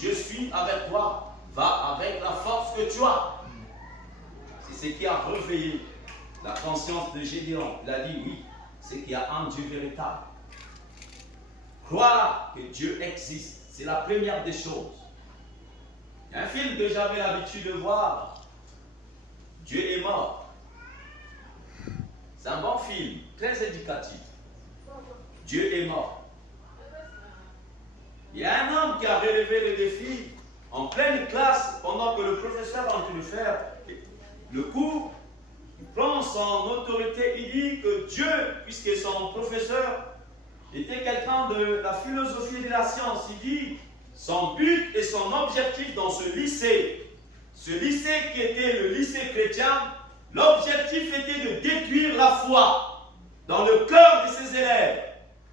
je suis avec toi, va avec la force que tu as. C'est ce qui a réveillé la conscience de Gédéon. Il a dit oui, c'est qu'il y a un Dieu véritable. Croire que Dieu existe, c'est la première des choses. Il y a un film que j'avais l'habitude de voir, Dieu est mort. C'est un bon film, très éducatif. Dieu est mort. Il y a un homme qui a relevé le défi en pleine classe pendant que le professeur est en train de faire le cours. Il prend son autorité, il dit que Dieu, puisque son professeur était quelqu'un de la philosophie et de la science, il dit son but et son objectif dans ce lycée qui était le lycée chrétien, l'objectif était de détruire la foi dans le cœur de ses élèves.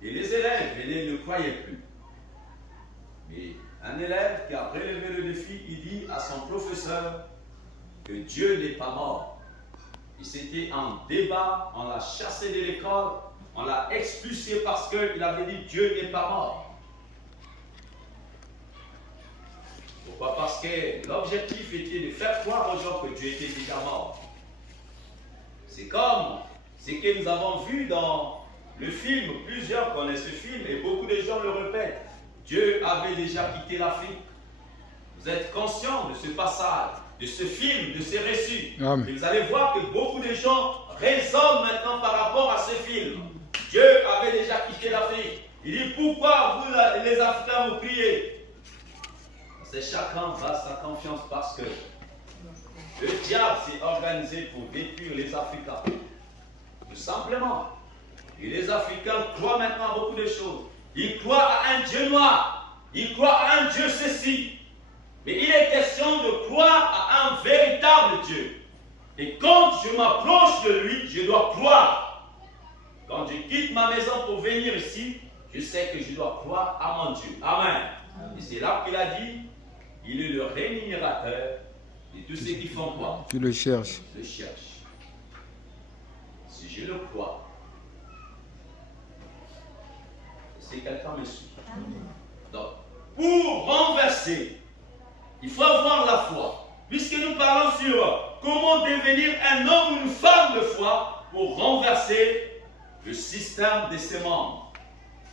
Et les élèves ne croyaient plus. Mais un élève qui a relevé le défi, il dit à son professeur que Dieu n'est pas mort. Et c'était un débat, on l'a chassé de l'école, on l'a expulsé parce qu'il avait dit Dieu n'est pas mort. Pourquoi? Parce que l'objectif était de faire croire aux gens que Dieu était déjà mort. C'est comme ce que nous avons vu dans le film, plusieurs connaissent ce film et beaucoup de gens le répètent. Dieu avait déjà quitté l'Afrique. Vous êtes conscient de ce passage, de ce film, de ces récits. Amen. Et vous allez voir que beaucoup de gens raisonnent maintenant par rapport à ce film. Dieu avait déjà quitté l'Afrique. Il dit pourquoi vous les Africains vous criez? C'est chacun va sa confiance parce que le diable s'est organisé pour détruire les Africains. Tout simplement. Et les Africains croient maintenant à beaucoup de choses. Ils croient à un Dieu noir. Ils croient à un Dieu ceci. Mais il est question de croire à un véritable Dieu. Et quand je m'approche de lui, je dois croire. Quand je quitte ma maison pour venir ici, je sais que je dois croire à mon Dieu. Amen. Et c'est là qu'il a dit, il est le rémunérateur de tous ceux qui font quoi? Tu le cherches. Le cherche. Si je le crois, c'est quelqu'un me suit. Donc, pour renverser, il faut avoir la foi. Puisque nous parlons sur comment devenir un homme ou une femme de foi pour renverser le système de ses membres.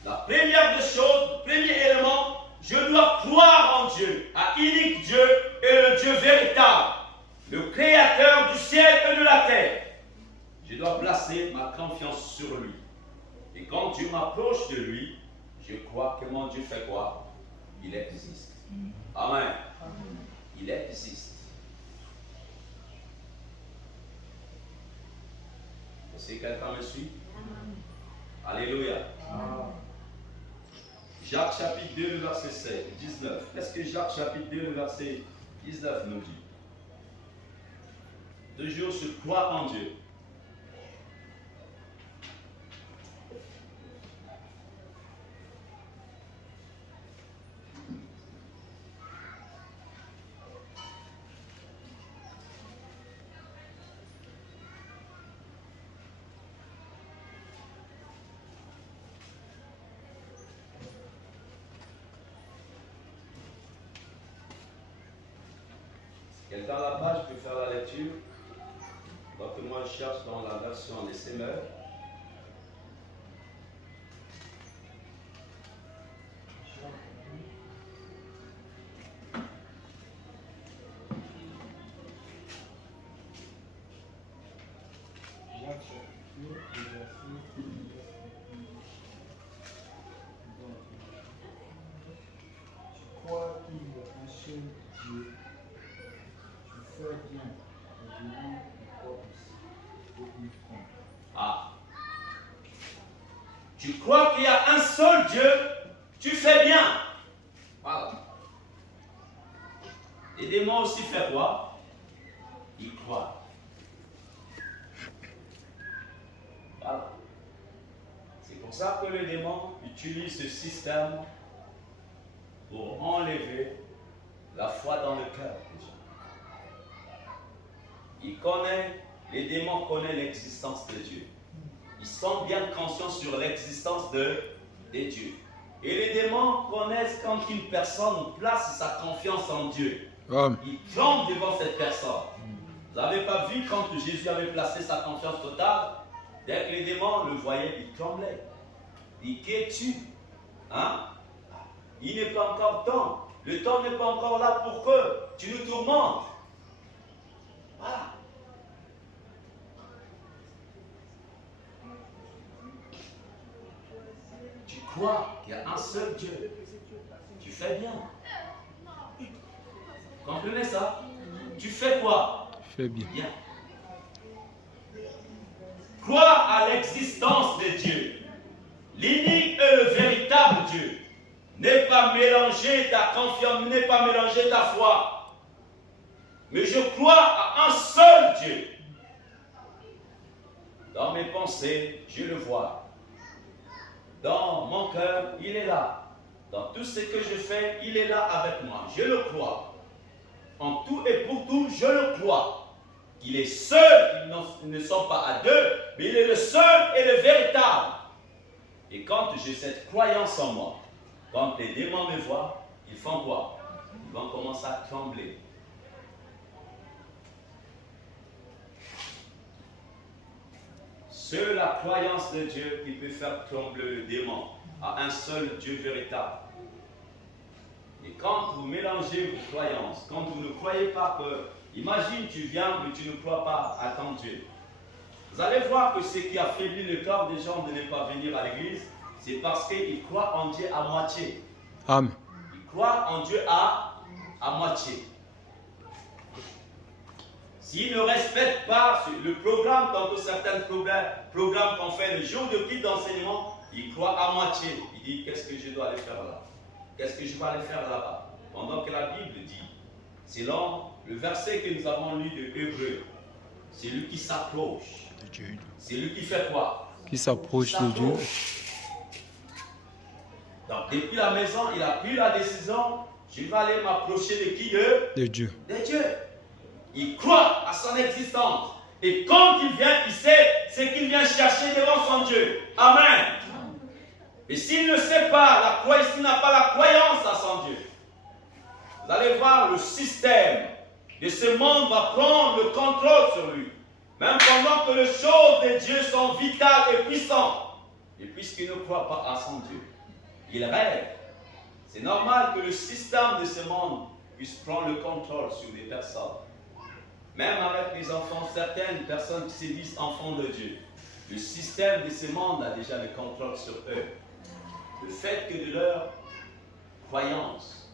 La première des choses, le premier élément, je dois croire en Dieu, à unique Dieu et le Dieu véritable, le créateur du ciel et de la terre. Je dois placer ma confiance sur lui. Et quand Dieu m'approche de lui, je crois que mon Dieu fait quoi? Il existe. Amen. Il existe. Est-ce que quelqu'un me suit? Alléluia. Jacques chapitre 2, le verset 19. Qu'est-ce que Jacques chapitre 2, le verset 19 nous dit? Toujours se croire en Dieu. Quelqu'un à la page peut faire la lecture. Donc moi je cherche dans la version des Semeurs. Ah. Tu crois qu'il y a un seul Dieu, tu fais bien. Voilà. Et les démons aussi font quoi? Ils croient. Voilà. C'est pour ça que le démon utilise ce système pour enlever la foi dans le cœur des gens. Les démons connaissent l'existence de Dieu. Ils sont bien conscients sur l'existence de Dieu. Et les démons connaissent quand une personne place sa confiance en Dieu. Ils tremblent devant cette personne. Vous n'avez pas vu quand Jésus avait placé sa confiance totale? Dès que les démons le voyaient, ils tremblaient. Ils disent, qui es-tu? Hein? Il n'est pas encore temps. Le temps n'est pas encore là pour que tu nous tourmentes. Voilà. Tu crois qu'il y a un seul Dieu. Tu fais bien. Comprenez ça? Tu fais quoi? Tu fais bien. Crois à l'existence de Dieu. L'unique et le véritable Dieu. N'est pas mélanger ta confiance, n'est pas mélanger ta foi. Mais je crois à un seul Dieu. Dans mes pensées, je le vois. Dans mon cœur, il est là. Dans tout ce que je fais, il est là avec moi. Je le crois. En tout et pour tout, je le crois. Il est seul, ils ne sont pas à deux, mais il est le seul et le véritable. Et quand j'ai cette croyance en moi, quand les démons me voient, ils font quoi? Ils vont commencer à trembler. Seule la croyance de Dieu qui peut faire trembler le démon à un seul Dieu véritable. Et quand vous mélangez vos croyances, quand vous ne croyez pas que, imagine tu viens mais tu ne crois pas à ton Dieu. Vous allez voir que ce qui affaiblit le cœur des gens de ne pas venir à l'église, c'est parce qu'ils croient en Dieu à moitié. Amen. Ils croient en Dieu à moitié. S'ils ne respectent pas le programme, tantôt certains programmes qu'on fait le jour de culte d'enseignement, ils croient à moitié. Ils disent, qu'est-ce que je dois aller faire là? Qu'est-ce que je vais aller faire là-bas? Pendant que la Bible dit, selon le verset que nous avons lu de Hébreu, c'est lui qui s'approche. C'est lui qui fait quoi? Qui s'approche de Dieu. Donc, depuis la maison, il a pris la décision, je vais aller m'approcher de qui? De Dieu. De Dieu. Il croit à son existence. Et quand il vient, il sait ce qu'il vient chercher devant son Dieu. Amen. Et s'il ne sait pas, s'il n'a pas la croyance à son Dieu, vous allez voir le système de ce monde va prendre le contrôle sur lui. Même pendant que les choses de Dieu sont vitales et puissantes. Et puisqu'il ne croit pas à son Dieu, il rêve. C'est normal que le système de ce monde puisse prendre le contrôle sur les personnes. Même avec les enfants, certaines personnes qui se disent enfants de Dieu, le système de ce monde a déjà le contrôle sur eux. Le fait que de leur croyance.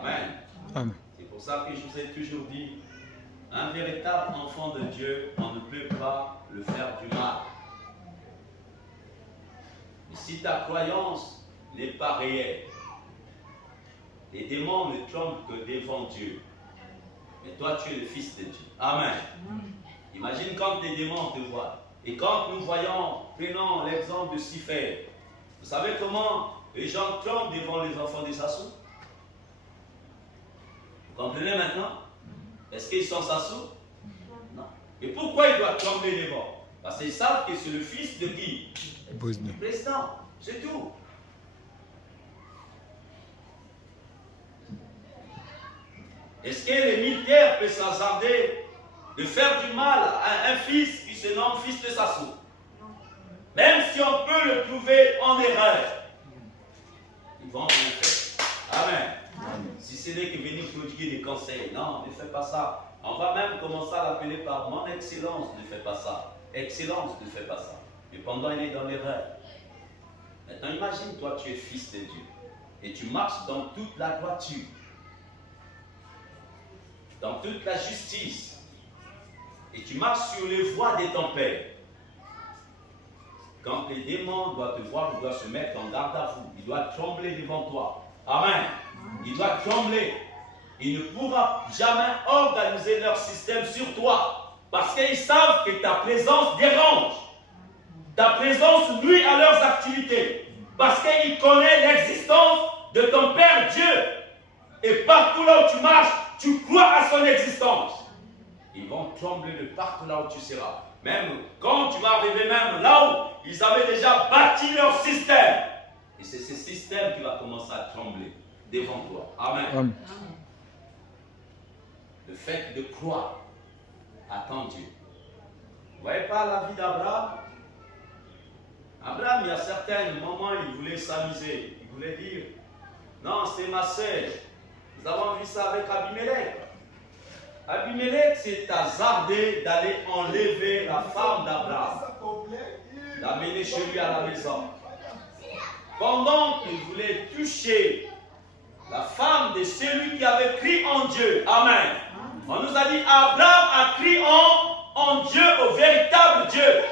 Amen. Amen. C'est pour ça que je vous ai toujours dit, un véritable enfant de Dieu, on ne peut pas le faire du mal. Et si ta croyance n'est pas réelle, les démons ne tremblent que devant Dieu. Mais toi, tu es le Fils de Dieu. Amen. Imagine quand les démons te voient. Et quand nous voyons, prenons l'exemple de Siphère. Vous savez comment les gens tremblent devant les enfants des Sassou? Vous comprenez maintenant? Est-ce qu'ils sont Sassou? Non. Et pourquoi ils doivent trembler devant? Parce qu'ils savent que c'est le fils de qui? Du président. C'est tout. Est-ce que les militaires peuvent s'hasarder de faire du mal à un fils qui se nomme fils de Sassou? Même si on peut le trouver en erreur, ils vont rien faire. Amen. Si ce n'est que venir prodiguer des conseils, non, ne fais pas ça. On va même commencer à l'appeler par mon excellence, ne fais pas ça. Excellence, ne fais pas ça. Mais pendant il est dans l'erreur. Maintenant, imagine, toi, tu es fils de Dieu. Et tu marches dans toute la droiture. Dans toute la justice. Et tu marches sur les voies de ton Père. Quand les démons doivent te voir, ils doivent se mettre en garde à vous. Ils doivent trembler devant toi. Amen. Ils doivent trembler. Ils ne pourront jamais organiser leur système sur toi. Parce qu'ils savent que ta présence dérange. Ta présence nuit à leurs activités. Parce qu'ils connaissent l'existence de ton Père Dieu. Et partout là où tu marches, tu crois à son existence. Ils vont trembler de partout là où tu seras. Même quand tu vas arriver même là où ils avaient déjà bâti leur système. Et c'est ce système qui va commencer à trembler devant toi. Amen. Amen. Le fait de croire à ton Dieu. Vous ne voyez pas la vie d'Abraham? Abraham, il y a certains moments, il voulait s'amuser. Il voulait dire, non, c'est ma sœur. Nous avons vu ça avec Abimelech. Abimelech s'est hasardé d'aller enlever la femme d'Abraham, l'amener chez lui à la maison. Pendant qu'il voulait toucher la femme de celui qui avait crié en Dieu. Amen. On nous a dit, Abraham a crié en Dieu, au véritable Dieu.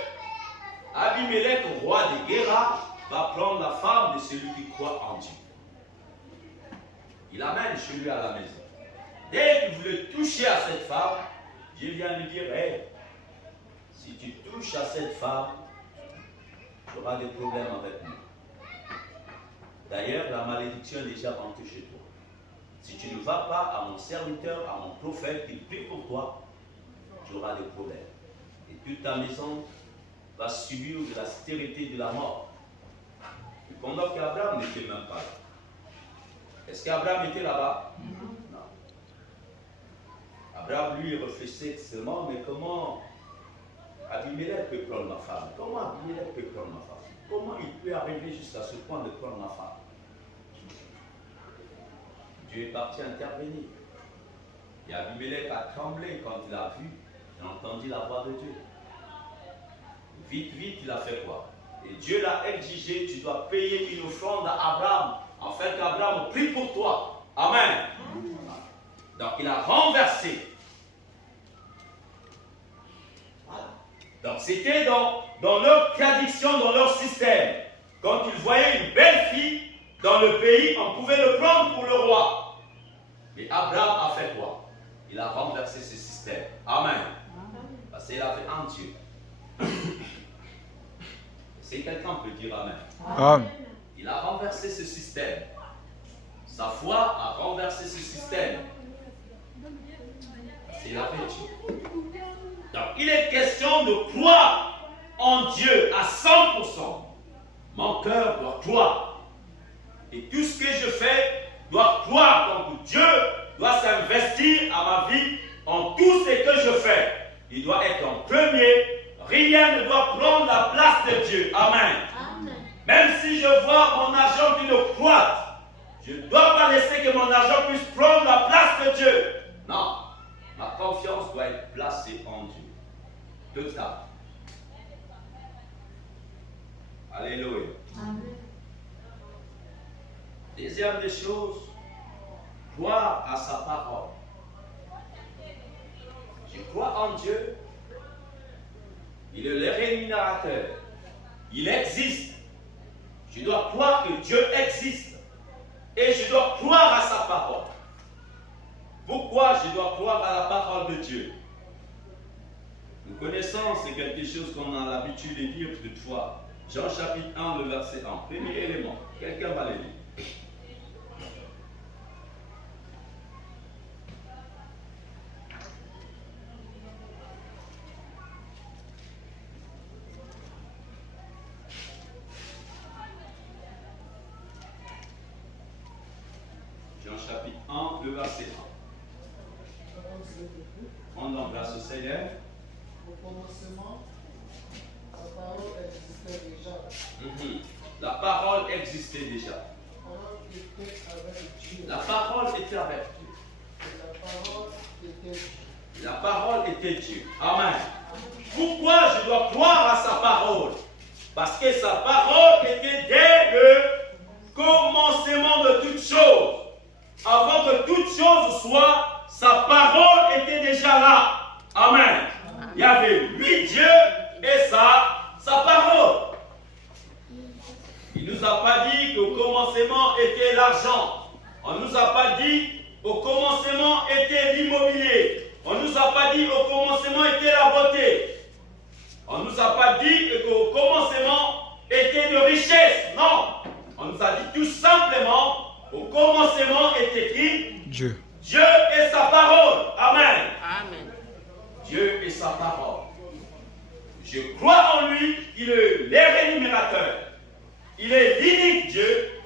Abimelech, roi de Guéra, va prendre la femme de celui qui croit en Dieu. Il l'amène chez lui à la maison. Dès qu'il voulait toucher à cette femme, Dieu vient lui dire, hey, si tu touches à cette femme, tu auras des problèmes avec moi. D'ailleurs, la malédiction est déjà rentrée chez toi. Si tu ne vas pas à mon serviteur, à mon prophète qui prie pour toi, tu auras des problèmes. Et toute ta maison va subir de la stérilité de la mort. Et pendant qu'Abraham n'était même pas là. Est-ce qu'Abraham était là-bas? Non. Abraham, lui, réfléchissait seulement, mais comment Abimelech peut prendre ma femme? Comment Abimelech peut prendre ma femme? Comment il peut arriver jusqu'à ce point de prendre ma femme? Dieu est parti intervenir. Et Abimelech a tremblé quand il a vu et entendu la voix de Dieu. Vite, vite, il a fait quoi? Et Dieu l'a exigé, tu dois payer une offrande à Abraham, afin qu'Abraham prie pour toi. Amen. Donc il a renversé. Voilà. Donc c'était dans leur tradition, dans leur système. Quand ils voyaient une belle fille dans le pays, on pouvait le prendre pour le roi. Mais Abraham a fait quoi? Il a renversé ce système. Amen. Parce qu'il avait un Dieu. Si quelqu'un peut dire Amen. Amen. Il a renversé ce système. Sa foi a renversé ce système. C'est la vérité. Donc, il est question de croire en Dieu à 100%. Mon cœur doit croire. Et tout ce que je fais doit croire. Donc, Dieu doit s'investir à ma vie en tout ce que je fais. Il doit être en premier. Rien ne doit prendre la place de Dieu. Amen. Amen. Même si je vois mon argent qui ne croît, je ne dois pas laisser que mon argent puisse prendre la place de Dieu. Non. Ma confiance doit être placée en Dieu. Tout ça. Alléluia. Amen. Deuxième des choses, croire à sa parole. Je crois en Dieu. Il est le rémunérateur. Il existe. Je dois croire que Dieu existe. Et je dois croire à sa parole. Pourquoi je dois croire à la parole de Dieu? Nous connaissons, c'est quelque chose qu'on a l'habitude de dire toutefois. Jean chapitre 1, le verset 1. Premier élément. Quelqu'un va le lire. Chapitre 1, le verset 1. On embrasse le Seigneur. Au commencement, la parole existait déjà. La parole existait déjà. La parole était avec Dieu. La parole était Dieu. Amen. Pourquoi je dois croire à sa parole? Parce que sa parole était dès le commencement de toutes choses. Avant que toute chose soit, sa parole était déjà là. Amen. Il y avait lui, Dieu, et sa parole. Il ne nous a pas dit qu'au commencement était l'argent. On ne nous a pas dit au commencement était l'immobilier. On ne nous a pas dit au commencement était la beauté. On ne nous a pas dit qu'au commencement était de richesse. Non. On nous a dit tout simplement au commencement était qui? Dieu. Dieu et sa parole. Amen. Amen. Dieu et sa parole. Je crois en lui, il est le rémunérateur. Il est l'unique Dieu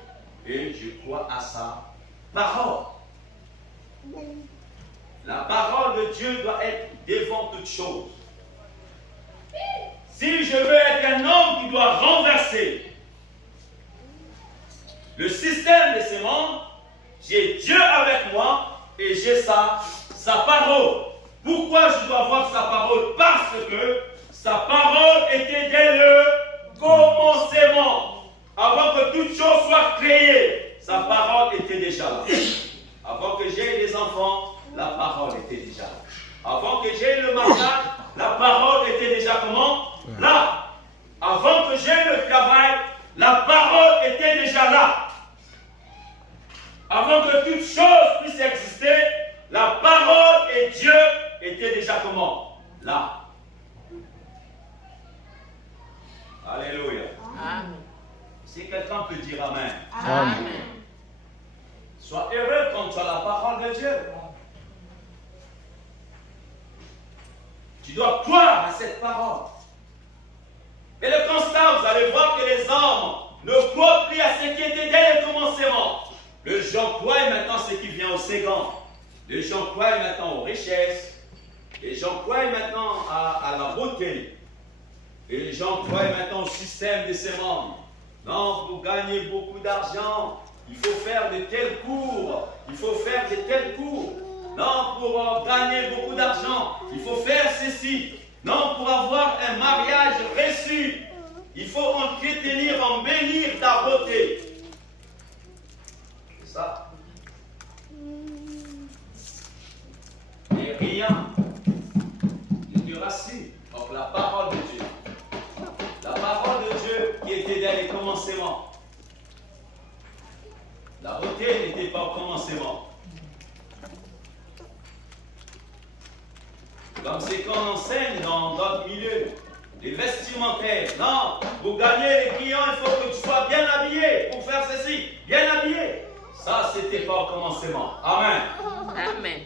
et je crois à sa parole. La parole de Dieu doit être devant toute chose. Si je veux être un homme qui doit renverser le système de ce monde, j'ai Dieu avec moi et j'ai sa parole. Pourquoi je dois avoir sa parole? Parce que sa parole était dès le commencement. Avant que toute chose soit créée, sa parole était déjà là. Avant que j'aie des enfants, la parole était déjà là. Avant que j'aie le mariage, la parole était déjà comment? Là. Avant que j'aie le travail, la parole était déjà là. Avant que toute chose puisse exister, la parole et Dieu étaient déjà comment? Là. Alléluia. Amen. Si quelqu'un peut dire Amen. Amen. Sois heureux quand tu as la parole de Dieu. Tu dois croire à cette parole. Et le constat, vous allez voir que les hommes ne croient plus à ce qui était dès le commencement. Les gens croient maintenant ce qui vient au second. Les gens croient maintenant aux richesses. Les gens croient maintenant à la beauté. Et les gens croient maintenant au système de ces mondes. Non, pour gagner beaucoup d'argent, il faut faire de tels cours. Il faut faire de tels cours. Non, pour gagner beaucoup d'argent, il faut faire ceci. Non, pour avoir un mariage reçu, il faut entretenir, embellir ta beauté. C'est ça. Et rien ne te rassure. Donc la parole de Dieu. La parole de Dieu qui était dès les commencements. La beauté n'était pas au commencement. Comme c'est qu'on enseigne dans d'autres milieux, les vestimentaires. Non, pour gagner les clients, il faut que tu sois bien habillé pour faire ceci. Bien habillé. Ça, c'était pas au commencement. Amen. Amen.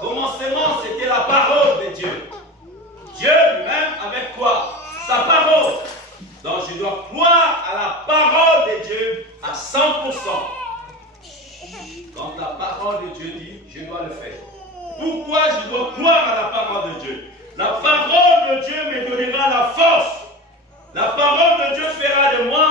Au commencement, c'était la parole de Dieu. Dieu lui-même avec quoi? Sa parole. Donc je dois croire à la parole de Dieu à 100%. Quand la parole de Dieu dit, je dois le faire. Pourquoi je dois croire à la parole de Dieu? La parole de Dieu me donnera la force. La parole de Dieu fera de moi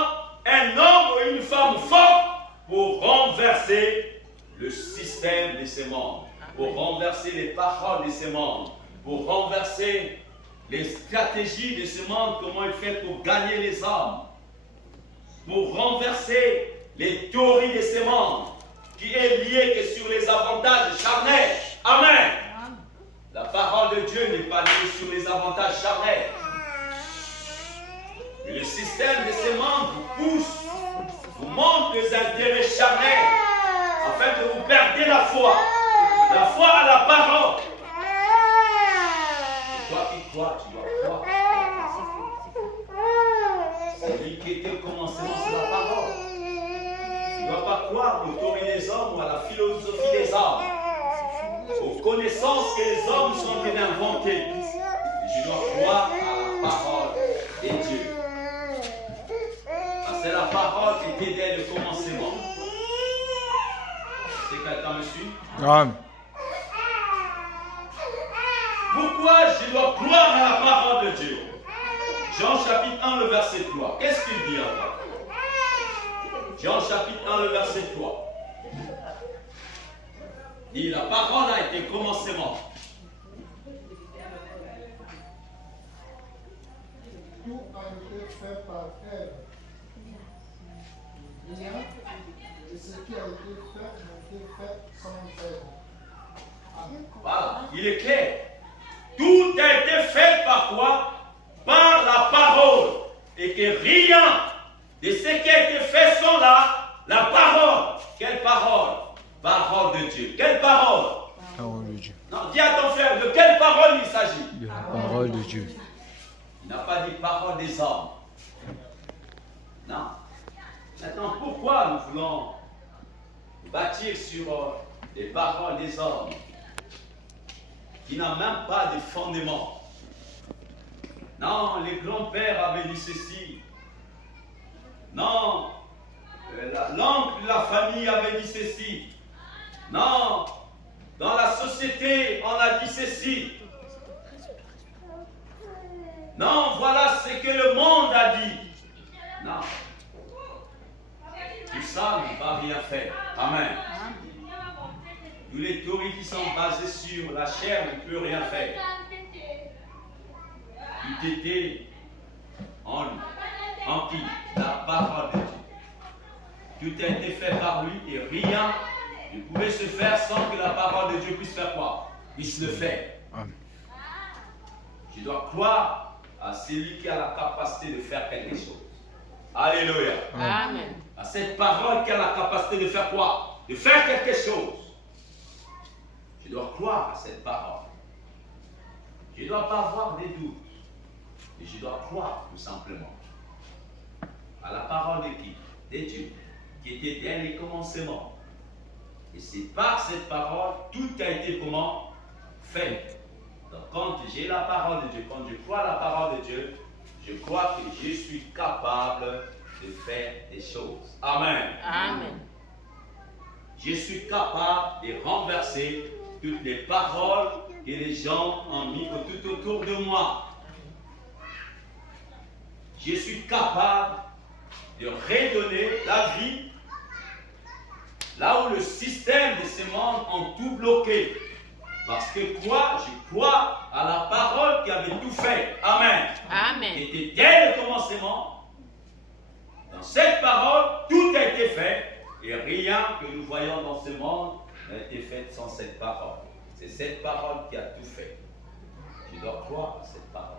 un homme ou une femme forte pour renverser le système de ce monde, pour renverser les paroles de ce monde, pour renverser les stratégies de ce monde, comment il fait pour gagner les hommes, pour renverser les théories de ce monde, qui est lié que sur les avantages charnels. Amen. La parole de Dieu n'est pas liée sur les avantages charnels. Mais le système de ce monde vous pousse, vous montre les intérêts charnels, afin que vous perdez la foi à la parole. Et toi qui crois, tu dois croire. Celui qui était au commencement, c'est la parole. Tu ne dois pas croire aux théories des hommes ou à la philosophie des hommes, aux connaissances que les hommes sont en train d'inventer. Je dois croire à la parole de Dieu. C'est la parole qui était dès le commencement. Est-ce que quelqu'un me suit? Amen. Pourquoi je dois croire à la parole de Dieu? Jean chapitre 1, le verset 3. Qu'est-ce qu'il dit encore? Jean chapitre 1, le verset 3. Il dit, la parole a été commencement. Tout a été fait par elle. Rien de ce qui a été fait n'a été fait sans elle. Amen. Voilà, il est clair. Tout a été fait par quoi? Par la parole. Et que rien de ce qui a été fait sans la parole. Quelle parole? Parole de Dieu. Quelle parole? Parole de Dieu. Non, dis à ton frère, de quelle parole il s'agit? De la parole de Dieu. Il n'a pas dit parole des hommes. Non. Maintenant, pourquoi nous voulons bâtir sur les paroles des hommes qui n'ont même pas de fondement? Non, les grands-pères avaient dit ceci. Non, l'oncle de la famille avait dit ceci. Non, dans la société, on a dit ceci. Non, voilà ce que le monde a dit. Non. Tout ça ne va rien faire. Amen. Tous les théories qui sont basées sur la chair ne peuvent rien faire. Tout était en lui, en qui? La parole de Dieu. Tout a été fait par lui et rien ne pouvait se faire sans que la parole de Dieu puisse faire quoi? Puisse le faire. Amen. Tu dois croire à celui qui a la capacité de faire quelque chose. Alléluia. Amen. À cette parole qui a la capacité de faire quoi? De faire quelque chose. Je dois croire à cette parole. Je ne dois pas avoir des doutes. Et je dois croire tout simplement à la parole de qui? De Dieu, qui était dès les commencements. Et c'est par cette parole, tout a été comment? Fait. Donc quand j'ai la parole de Dieu, quand je crois à la parole de Dieu, je crois que je suis capable de faire des choses. Amen. Amen. Je suis capable de renverser toutes les paroles que les gens ont mis tout autour de moi. Je suis capable de redonner la vie là où le système de ce monde ont tout bloqué. Parce que quoi? Je crois à la parole qui avait tout fait. Amen. Amen. Qui était dès le commencement. Dans cette parole, tout a été fait. Et rien que nous voyons dans ce monde n'a été fait sans cette parole. C'est cette parole qui a tout fait. Je dois croire à cette parole.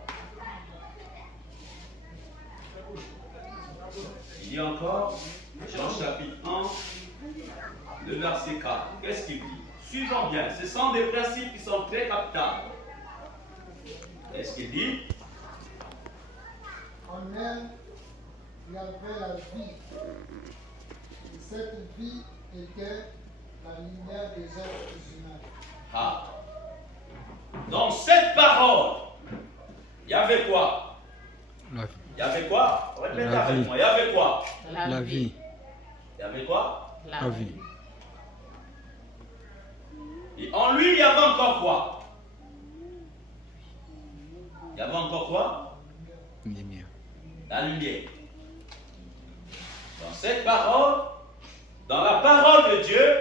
Il dit encore, Jean chapitre 1, le verset 4. Qu'est-ce qu'il dit? Suivons bien. Ce sont des principes qui sont très capitaux. Qu'est-ce qu'il dit? En elle, il y avait la vie. Et cette vie était la lumière des êtres humains. Ah. Dans cette parole, il y avait quoi? La, Il y avait quoi? Répétez La avec vie. moi. Il y avait quoi? la vie. Il y avait quoi? La vie. Et en lui, il y avait encore quoi? Il y avait encore quoi? Lumière. La lumière. Dans cette parole, dans la parole de Dieu,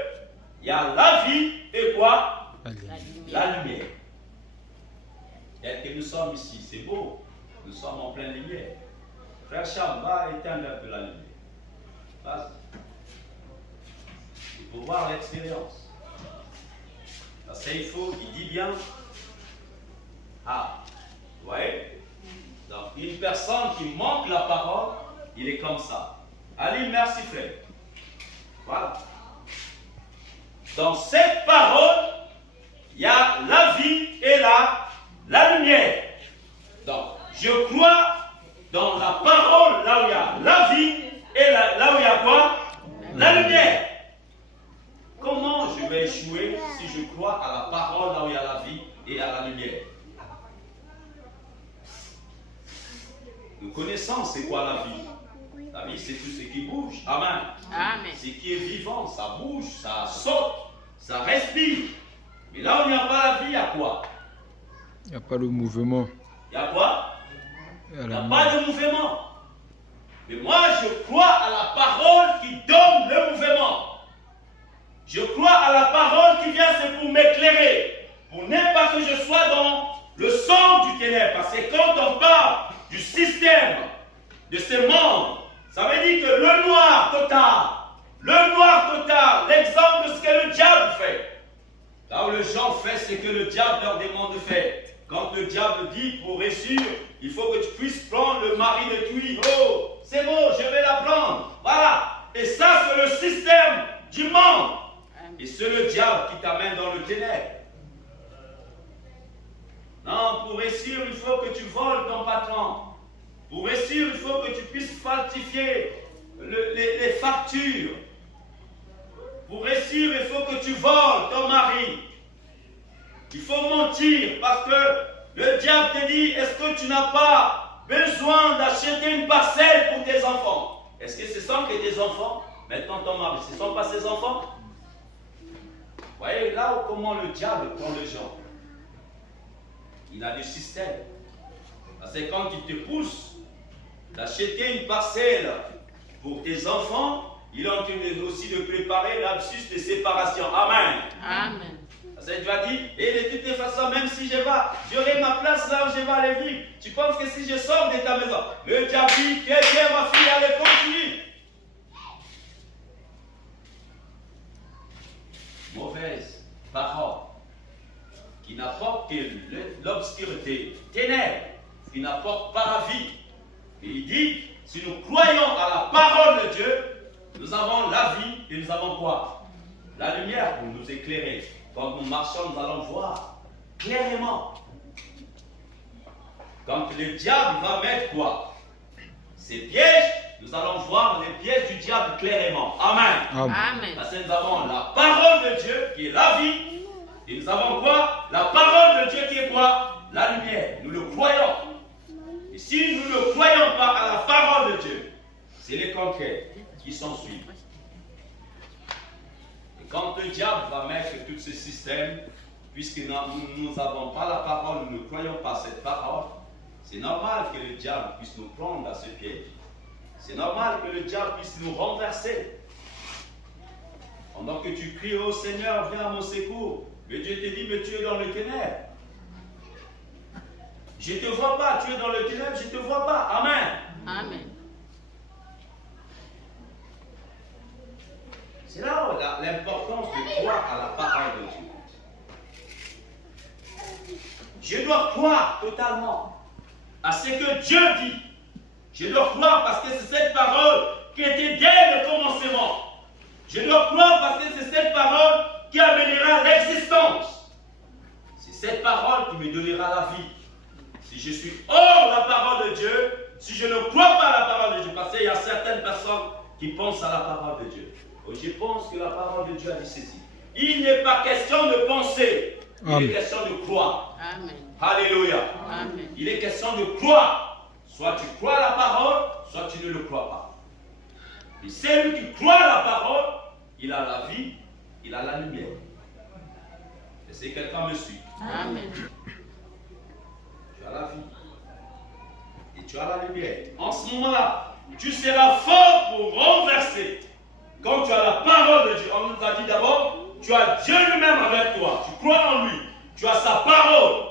il y a la vie et quoi? La lumière. La lumière. Tel que nous sommes ici, c'est beau. Nous sommes en pleine lumière. Frère Charles, va éteindre un peu la lumière. Vas-y. Il faut voir l'expérience. Parce qu'il faut, il dit bien. Ah, vous voyez? Donc, une personne qui manque la parole, il est comme ça. Allez, merci frère. Voilà. Dans cette parole, il y a la vie et la lumière. Donc, je crois dans la parole, là où il y a la vie et là où il y a quoi? La lumière. Comment je vais échouer si je crois à la parole, là où il y a la vie et à la lumière? Nous connaissons c'est quoi la vie. La vie, c'est tout ce qui bouge. Amen. Amen. Ce qui est vivant, ça bouge, ça saute, ça respire. Mais là où il n'y a pas la vie, il y a quoi? Il n'y a pas de mouvement. Il y a quoi? Il y a Il n'y la a mort. pas de mouvement. Mais moi, je crois à la parole qui donne le mouvement. Je crois à la parole qui vient, c'est pour m'éclairer. Pour ne pas que je sois dans le sombre du ténèbre. Parce que quand on parle du système de ce monde, ça veut dire que le noir total, l'exemple de ce que le diable fait. Là où les gens font ce que le diable leur demande de faire. Quand le diable dit pour réussir, il faut que tu puisses prendre le mari de Thuy. Oh, c'est bon, je vais la prendre. Voilà. Et ça, c'est le système du monde. Et c'est le diable qui t'amène dans le ténèbre. Non, pour réussir, il faut que tu voles ton patron. Pour réussir, il faut que tu puisses falsifier les factures. Pour réussir, il faut que tu voles ton mari. Il faut mentir parce que Le diable te dit, est-ce que tu n'as pas besoin d'acheter une parcelle pour tes enfants? Est-ce que ce sont que tes enfants? Maintenant ton mari, ce ne sont pas ses enfants? Vous voyez là où comment le diable prend les gens. Il a des systèmes. Parce que quand il te pousse d'acheter une parcelle pour tes enfants, il est en train aussi de préparer l'absus de séparation. Amen. Amen. Parce que tu vas dire, et de toutes les façons, même si j'aurai ma place là où je vais aller vivre. Tu penses que si je sors de ta maison, le diable dit, tu es bien ma fille, allez, continue. Mauvaise parole qui n'apporte que l'obscurité, ténèbres, qui n'apporte pas la vie. Et il dit, si nous croyons à la parole de Dieu, nous avons la vie et nous avons quoi? La lumière pour nous éclairer. Quand nous marchons, nous allons voir clairement. Quand le diable va mettre quoi? Ses pièges, nous allons voir les pièges du diable clairement. Amen. Amen. Parce que nous avons la parole de Dieu qui est la vie. Et nous avons quoi? La parole de Dieu qui est quoi? La lumière. Nous le croyons. Et si nous ne croyons pas à la parole de Dieu, c'est les conquêtes qui s'en suivent. Et quand le diable va mettre tous ces systèmes, puisque nous n'avons pas la parole, nous ne croyons pas cette parole, c'est normal que le diable puisse nous prendre à ce piège. C'est normal que le diable puisse nous renverser. Pendant que tu cries, oh Seigneur, viens à mon secours, mais Dieu te dit, mais tu es dans le ténèbre. Je ne te vois pas, tu es dans le ténèbre, je ne te vois pas. Amen. Amen. C'est là l'importance de croire à la parole de Dieu. Je dois croire totalement à ce que Dieu dit. Je dois croire parce que c'est cette parole qui était dès le commencement. Je dois croire parce que c'est cette parole qui amènera l'existence. C'est cette parole qui me donnera la vie. Si je suis hors la parole de Dieu, si je ne crois pas à la parole de Dieu, parce qu'il y a certaines personnes qui pensent à la parole de Dieu. Je pense que la parole de Dieu a dit ceci. Il n'est pas question de penser, il est question de croire. Amen. Alléluia. Amen. Il est question de croire. Soit tu crois à la parole, soit tu ne le crois pas. Et celui qui croit à la parole, il a la vie, il a la lumière. Et si quelqu'un me suit, Amen. tu as la vie et tu as la lumière. En ce moment-là, tu seras fort pour renverser. Quand tu as la parole de Dieu, on nous a dit d'abord, tu as Dieu lui-même avec toi. Tu crois en lui. Tu as sa parole.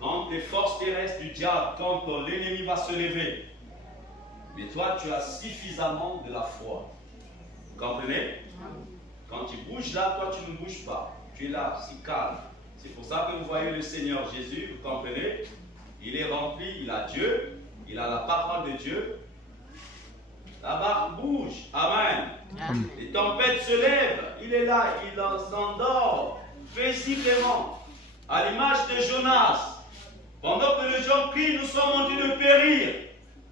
Quand les forces terrestres du diable, quand l'ennemi va se lever, mais toi, tu as suffisamment de la foi. Vous comprenez? Quand tu bouges là, toi, tu ne bouges pas. Tu es là, si calme. C'est pour ça que vous voyez le Seigneur Jésus, vous comprenez? Il est rempli, il a Dieu, il a la parole de Dieu. La barque bouge. Amen. Amen. Les tempêtes se lèvent. Il est là, il s'endort paisiblement. À l'image de Jonas. Pendant que les gens crient, nous sommes en train de périr.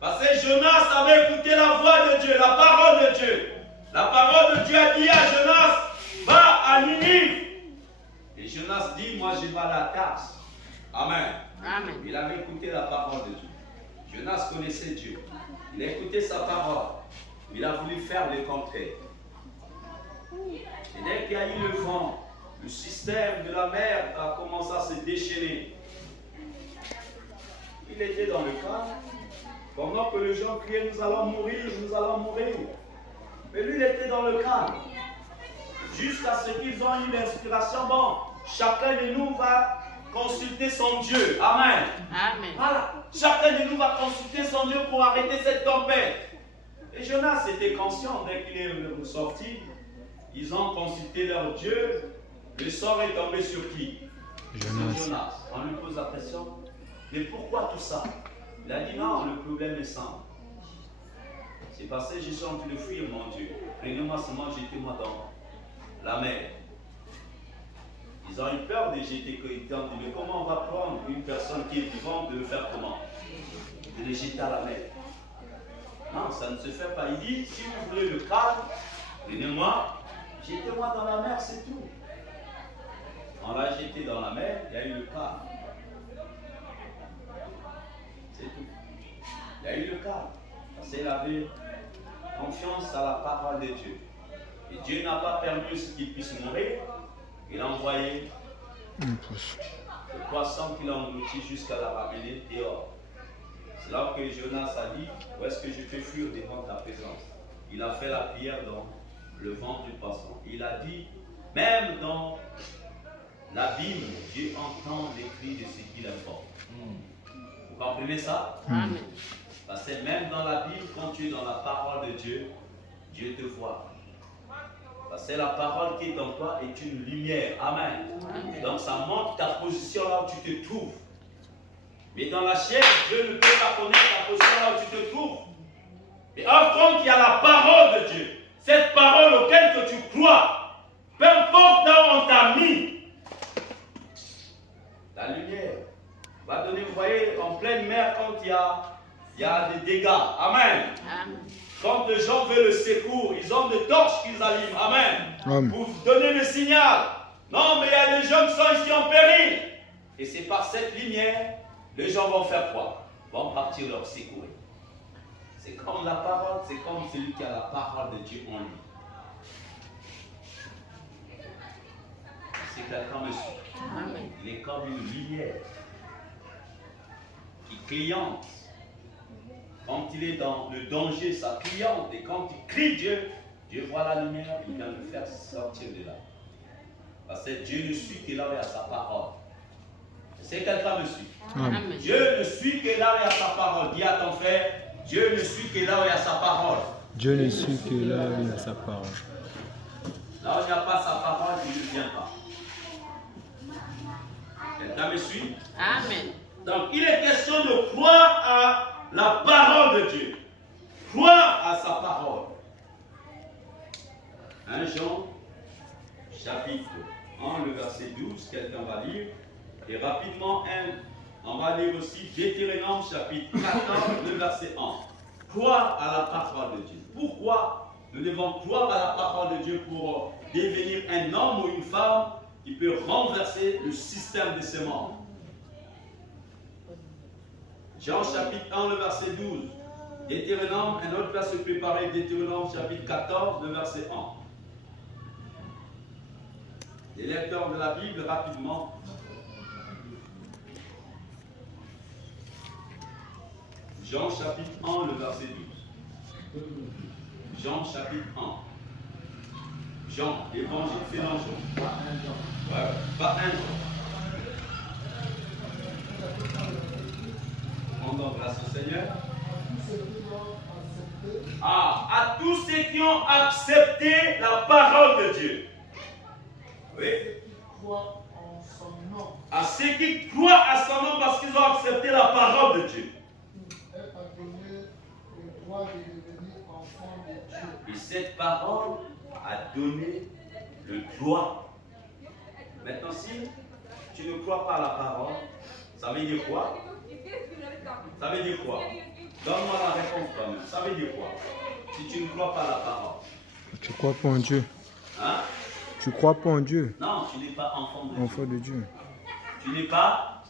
Parce que Jonas avait écouté la voix de Dieu, la parole de Dieu. La parole de Dieu a dit à Jonas, va à Ninive. Et Jonas dit, moi je vais à la Tarse. Amen. Amen. Il avait écouté la parole de Dieu. Jonas connaissait Dieu. Il a écouté sa parole. Il a voulu faire le contraire. Et dès qu'il y a eu le vent, le système de la mer a commencé à se déchaîner. Il était dans le calme. Pendant que les gens criaient, nous allons mourir, nous allons mourir. Mais lui, il était dans le calme. Jusqu'à ce qu'ils ont eu l'inspiration. Bon, chacun de nous va consulter son Dieu. Amen. Amen. Voilà. Chacun de nous va consulter son Dieu pour arrêter cette tempête. Et Jonas était conscient dès qu'il est sorti. Ils ont consulté leur Dieu. Le sort est tombé sur qui? Jonas. Sur Jonas. On lui pose la question. Mais pourquoi tout ça? Il a dit non, le problème est simple. C'est parce que je suis en train de fuir mon Dieu. Prenez-moi seulement, jetez-moi dans la mer. Ils ont eu peur de jeter quelqu'un. Mais comment on va prendre une personne qui est vivante, de le faire comment? De le jeter à la mer. Non, ça ne se fait pas. Il dit, si vous voulez le calme, prenez-moi, jetez-moi dans la mer, c'est tout. On l'a jeté dans la mer, il y a eu le calme. C'est tout. Il y a eu le calme. Parce qu'il avait confiance à la parole de Dieu. Et Dieu n'a pas permis qu'il puisse mourir. Il a envoyé le poisson qu'il a englouti jusqu'à la ramener dehors. C'est là que Jonas a dit, où est-ce que je peux fuir devant ta présence? Il a fait la prière dans le ventre du poisson. Il a dit, même dans l'abîme, Dieu entend les cris de ceux qui l'importent. Vous comprenez ça? Amen. Parce que même dans l'abîme, quand tu es dans la parole de Dieu, Dieu te voit. Parce que la parole qui est en toi est une lumière. Amen. Amen. Donc ça montre ta position là où tu te trouves. Mais dans la chair, Dieu ne peut pas connaître ta position là où tu te trouves. Mais or, quand il y a la parole de Dieu, cette parole auquel que tu crois, peu importe là où on t'a mis, la lumière va donner, vous voyez, en pleine mer, quand il y a des dégâts. Amen. Amen. Quand les gens veulent le secours, ils ont des torches qu'ils allument. Amen. Amen. Pour donner le signal. Non, mais il y a des gens qui sont ici en péril. Et c'est par cette lumière, les gens vont faire quoi? Vont partir leur secourir. C'est comme la parole, c'est comme celui qui a la parole de Dieu en lui. Si quelqu'un me suit, Amen. il est comme une lumière qui cliente. Quand il est dans le danger, ça cliente. Et quand il crie Dieu, Dieu voit la lumière, il vient le faire sortir de là. Parce que Dieu ne suit que là où il y a sa parole. C'est quelqu'un me suit. Amen. Dieu ne suit que là où il y a sa parole. Dis à ton frère, Dieu ne suit que là où il y a sa parole. Dieu ne suit que là où il y a sa parole. Là où il n'y a pas sa parole, il ne vient pas. Quelqu'un me suit? Amen. Donc il est question de croire à la parole de Dieu. Croire à sa parole. 1 Jean, chapitre 1, le verset 12, quelqu'un va lire. Et rapidement, on va lire aussi Deutéronome, chapitre 14, le verset 1. Croire à la parole de Dieu. Pourquoi nous devons croire à la parole de Dieu pour devenir un homme ou une femme qui peut renverser le système de ce monde? Jean chapitre 1, le verset 12. Deutéronome, un autre verset préparé, Deutéronome chapitre 14, le verset 1. Les lecteurs de la Bible, rapidement. Jean chapitre 1, le verset 12. Jean chapitre 1. Jean, l'évangile selon Jean. Pas un Jean. Ouais, pas un Jean. Rendons grâce au Seigneur. À tous ceux qui ont accepté la parole de Dieu. Oui. À ceux qui croient à son nom parce qu'ils ont accepté la parole de Dieu. Et cette parole a donné le droit. Maintenant, si tu ne crois pas à la parole, ça veut dire quoi? Ça veut dire quoi? Donne-moi la réponse quand même. Ça veut dire quoi? Si tu ne crois pas à la parole. Tu crois pas en Dieu? Hein? Tu crois pas en Dieu? Non, tu n'es pas enfant de Dieu. Enfant de Dieu. Tu n'es pas.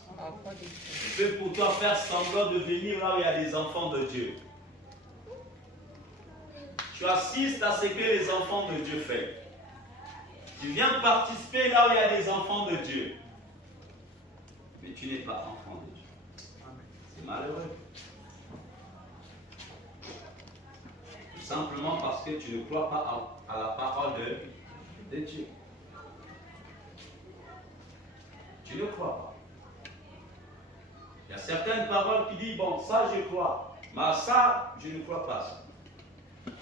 Tu peux pour toi faire semblant de venir là où il y a des enfants de Dieu. Tu assistes à ce que les enfants de Dieu font. Tu viens participer là où il y a des enfants de Dieu. Mais tu n'es pas enfant de Dieu. C'est malheureux. Tout simplement parce que tu ne crois pas à la parole de Dieu. Tu ne crois pas. Il y a certaines paroles qui disent, bon, ça je crois, mais ça, je ne crois pas ça.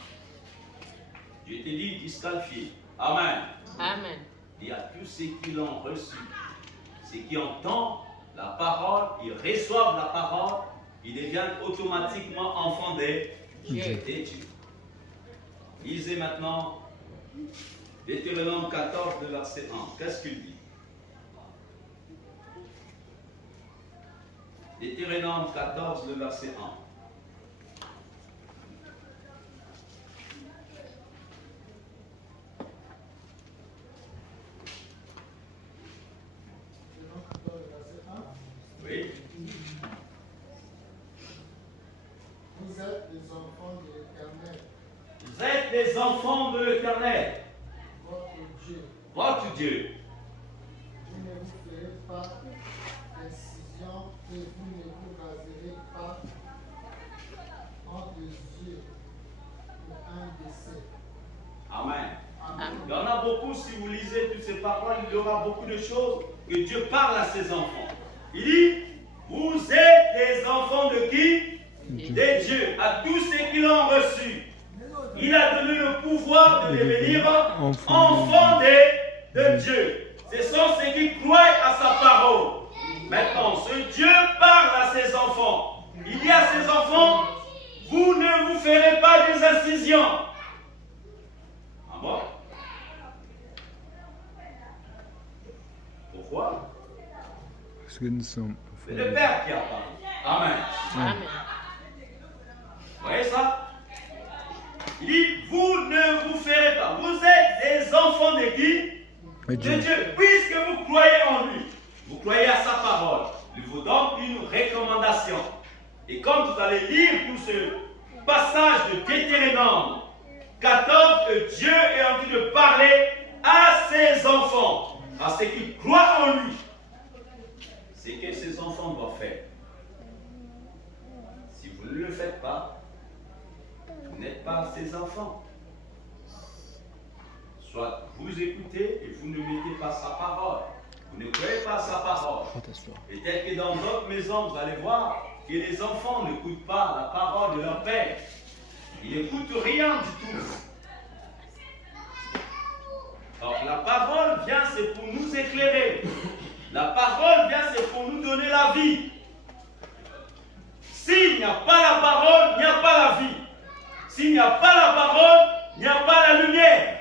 Je te dis disqualifié. Amen. Amen. Il y a tous ceux qui l'ont reçu, ceux qui entendent la parole, ils reçoivent la parole, ils deviennent automatiquement enfants de Dieu. Lisez maintenant Deutéronome 14, le verset 1. Qu'est-ce qu'il dit? Deutéronome 14, le verset 1. les enfants de l'Éternel, votre Dieu. votre Dieu. Vous ne vous ferez pas d'incision et vous ne vous raserez pas entre les yeux pour un décès. Amen. Amen. Il y en a beaucoup, si vous lisez toutes ces paroles, il y aura beaucoup de choses que Dieu parle à ses enfants. Il dit, vous êtes des enfants de qui? Des dieux, à tous ceux qui l'ont reçu. Il a donné le pouvoir de devenir enfants de Dieu. Ce sont ceux qui croient à sa parole. Maintenant, ce Dieu parle à ses enfants. Il dit à ses enfants, vous ne vous ferez pas des incisions. Ah bon? Pourquoi? Parce que nous sommes. C'est le Père qui a parlé. Amen. Amen. Vous voyez ça? Il dit, vous ne vous ferez pas. Vous êtes des enfants de qui? De Dieu. Puisque vous croyez en lui, vous croyez à sa parole, il vous donne une recommandation. Et quand vous allez lire tout ce passage de Deutéronome 14, que Dieu est en train de parler à ses enfants, à ceux qui croient en lui, c'est que ses enfants doivent faire. Si vous ne le faites pas, vous n'êtes pas ses enfants. Soit vous écoutez et vous ne mettez pas sa parole. Vous ne croyez pas sa parole. Et tel que dans d'autres maisons, vous allez voir que les enfants n'écoutent pas la parole de leur père. Ils n'écoutent rien du tout. Donc la parole vient, c'est pour nous éclairer. La parole vient, c'est pour nous donner la vie. S'il n'y a pas la parole, il n'y a pas la vie. S'il n'y a pas la parole, il n'y a pas la lumière.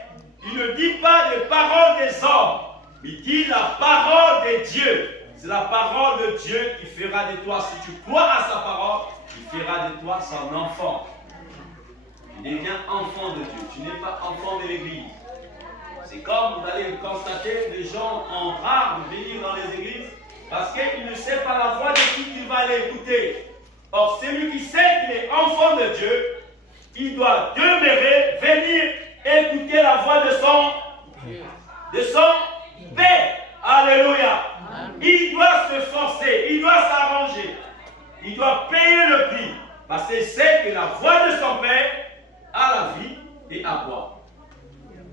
Il ne dit pas les paroles des hommes, il dit la parole de Dieu. C'est la parole de Dieu qui fera de toi, si tu crois à sa parole, il fera de toi son enfant. Tu deviens enfant de Dieu, tu n'es pas enfant de l'église. C'est comme vous allez constater, les gens ont rare de venir dans les églises parce qu'ils ne savent pas la voix de qui il va aller écouter. Or, celui qui sait qu'il est enfant de Dieu, il doit demeurer, venir écouter la voix de son Père. Alléluia. Il doit se forcer, il doit s'arranger, il doit payer le prix parce qu'il sait que la voix de son Père a la vie et a quoi?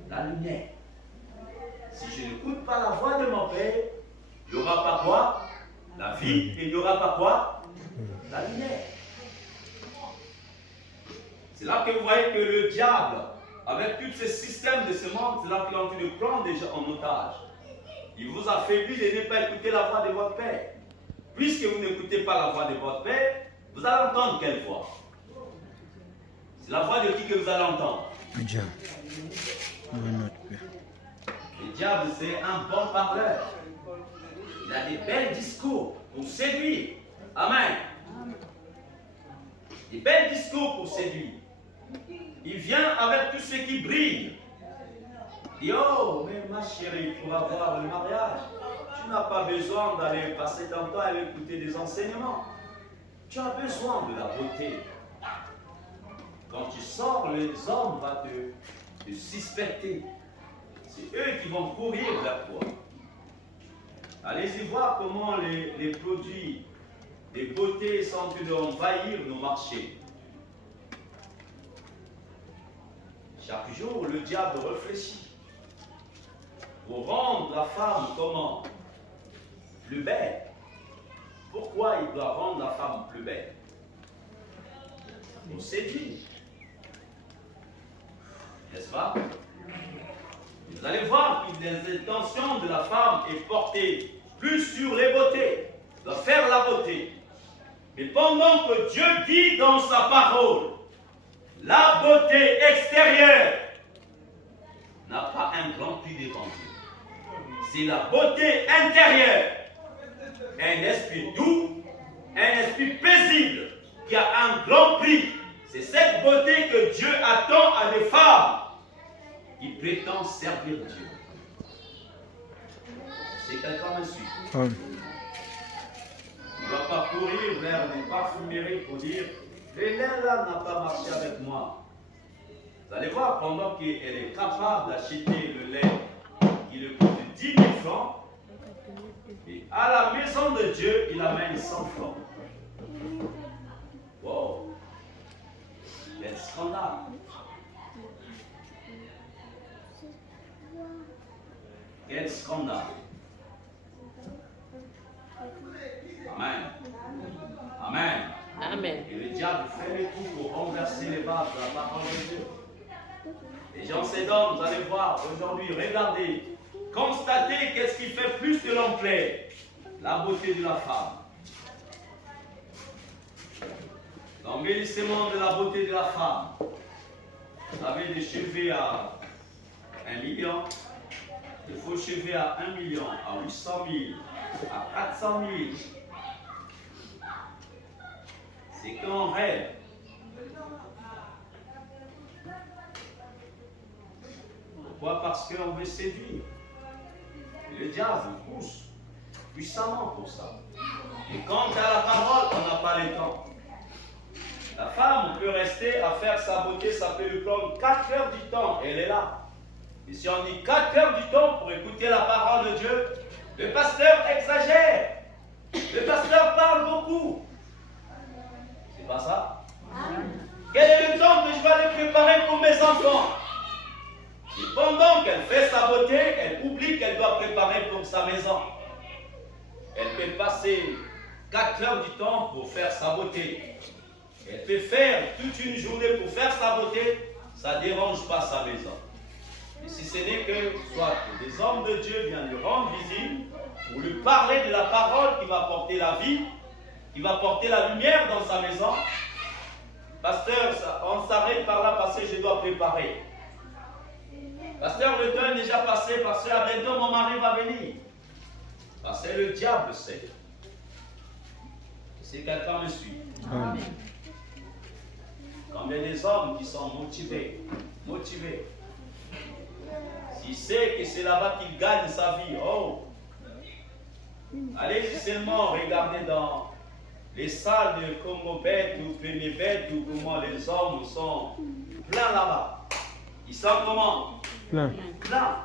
La lumière. Si je n'écoute pas la voix de mon Père, il n'y aura pas quoi? La vie et il n'y aura pas quoi? La lumière. C'est là que vous voyez que le diable, avec tous ces systèmes de ce monde, c'est là qu'il est en train de prendre des gens en otage. Il vous affaiblit de ne pas écouter la voix de votre Père. Puisque vous n'écoutez pas la voix de votre Père, vous allez entendre quelle voix? C'est la voix de qui que vous allez entendre? Dieu. Notre Père. Le diable, c'est un bon parleur. Il a des belles discours pour séduire. Amen. Des belles discours pour séduire. Il vient avec tout ce qui brille. Il dit, oh, mais ma chérie, pour avoir le mariage, tu n'as pas besoin d'aller passer ton temps à écouter des enseignements. Tu as besoin de la beauté. Quand tu sors, les hommes vont te suspecter. C'est eux qui vont courir vers toi. Allez-y voir comment les produits de beauté sont en train d'envahir nos marchés. Chaque jour, le diable réfléchit pour rendre la femme comment? Plus belle. Pourquoi il doit rendre la femme plus belle? Pour séduire. N'est-ce pas? Vous allez voir que les intentions de la femme est portée plus sur les beautés, de faire la beauté. Mais pendant que Dieu dit dans sa parole, la beauté extérieure n'a pas un grand prix devant Dieu. C'est la beauté intérieure. Un esprit doux, un esprit paisible qui a un grand prix. C'est cette beauté que Dieu attend à des femmes qui prétendent servir Dieu. C'est quelqu'un me suit. Il ne va pas courir vers des parfumeries pour dire, Hélène là n'a pas marché avec moi. Vous allez voir, pendant qu'elle est capable d'acheter le lait qui lui coûte 10 000 francs, et à la maison de Dieu, il amène 100 francs. Wow! Quel scandale! Quel scandale! Amen. Amen. Amen. Et le diable fait le tout pour renverser les bases de la parole de Dieu. Les gens s'édonnent, vous allez voir aujourd'hui, regardez, constatez qu'est-ce qui fait plus de l'ampleur, la beauté de la femme. L'embellissement de la beauté de la femme. Vous avez des cheveux à 1 million, il faut cheveux à 1 million, à 800 000, à 400 000. C'est qu'on rêve. Pourquoi? Parce qu'on veut séduire. Et le diable pousse puissamment pour ça. Et quant à la parole, on n'a pas le temps. La femme peut rester à faire sa beauté, ça peut lui prendre 4 heures du temps, elle est là. Et si on dit 4 heures du temps pour écouter la parole de Dieu, le pasteur exagère. Le pasteur parle beaucoup. C'est pas ça? Quel est le temps que je vais aller préparer pour mes enfants? Et pendant qu'elle fait sa beauté, elle oublie qu'elle doit préparer pour sa maison. Elle peut passer 4 heures du temps pour faire sa beauté. Elle peut faire toute une journée pour faire sa beauté, ça ne dérange pas sa maison. Et si ce n'est que soit des hommes de Dieu viennent lui rendre visite pour lui parler de la parole qui va porter la vie, qui va porter la lumière dans sa maison. Pasteur, on s'arrête par là parce que je dois préparer. Pasteur, le temps est déjà passé parce que bientôt mon mari va venir. Parce que le diable sait. Si quelqu'un me suit. Amen. Combien des hommes qui sont motivés. S'il sait que c'est là-bas qu'il gagne sa vie, oh! Allez seulement regarder dans les salles de Congo Bête ou Premier Bête ou comment les hommes sont pleins là-bas. Ils sont comment? Plein. Plein.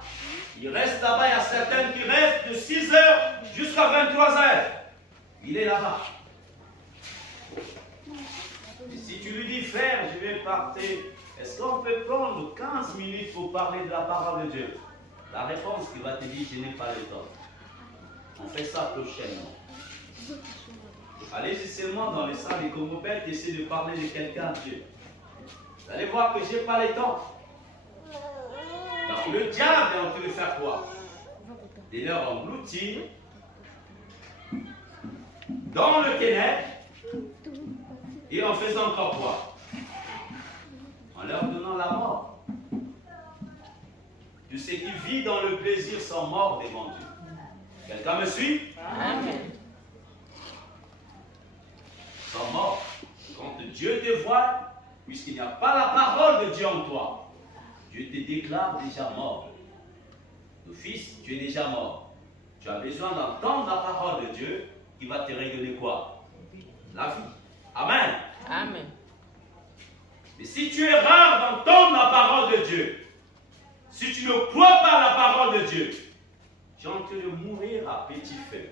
Il reste là-bas, il y a certains qui restent de 6 heures jusqu'à 23 heures. Il est là-bas. Et si tu lui dis, frère, je vais partir, est-ce qu'on peut prendre 15 minutes pour parler de la parole de Dieu? La réponse qui va te dire, je n'ai pas le temps. On fait ça prochainement. Allez-y seulement dans les salles des Congopètes et essayez de parler de quelqu'un de Dieu. Vous allez voir que je n'ai pas le temps. Donc le diable est en train de faire quoi? De leur engloutir dans le ténèbre et en faisant encore quoi? En leur donnant la mort. De ceux qui vivent dans le plaisir sont morts devant Dieu. Quelqu'un me suit? Amen. Sont morts. Quand Dieu te voit, puisqu'il n'y a pas la parole de Dieu en toi, Dieu te déclare déjà mort. Le fils, tu es déjà mort. Tu as besoin d'entendre la parole de Dieu qui va te redonner quoi? La vie. Amen. Amen. Mais si tu es rare d'entendre la parole de Dieu, si tu ne crois pas la parole de Dieu, tu es en train de mourir à petit feu.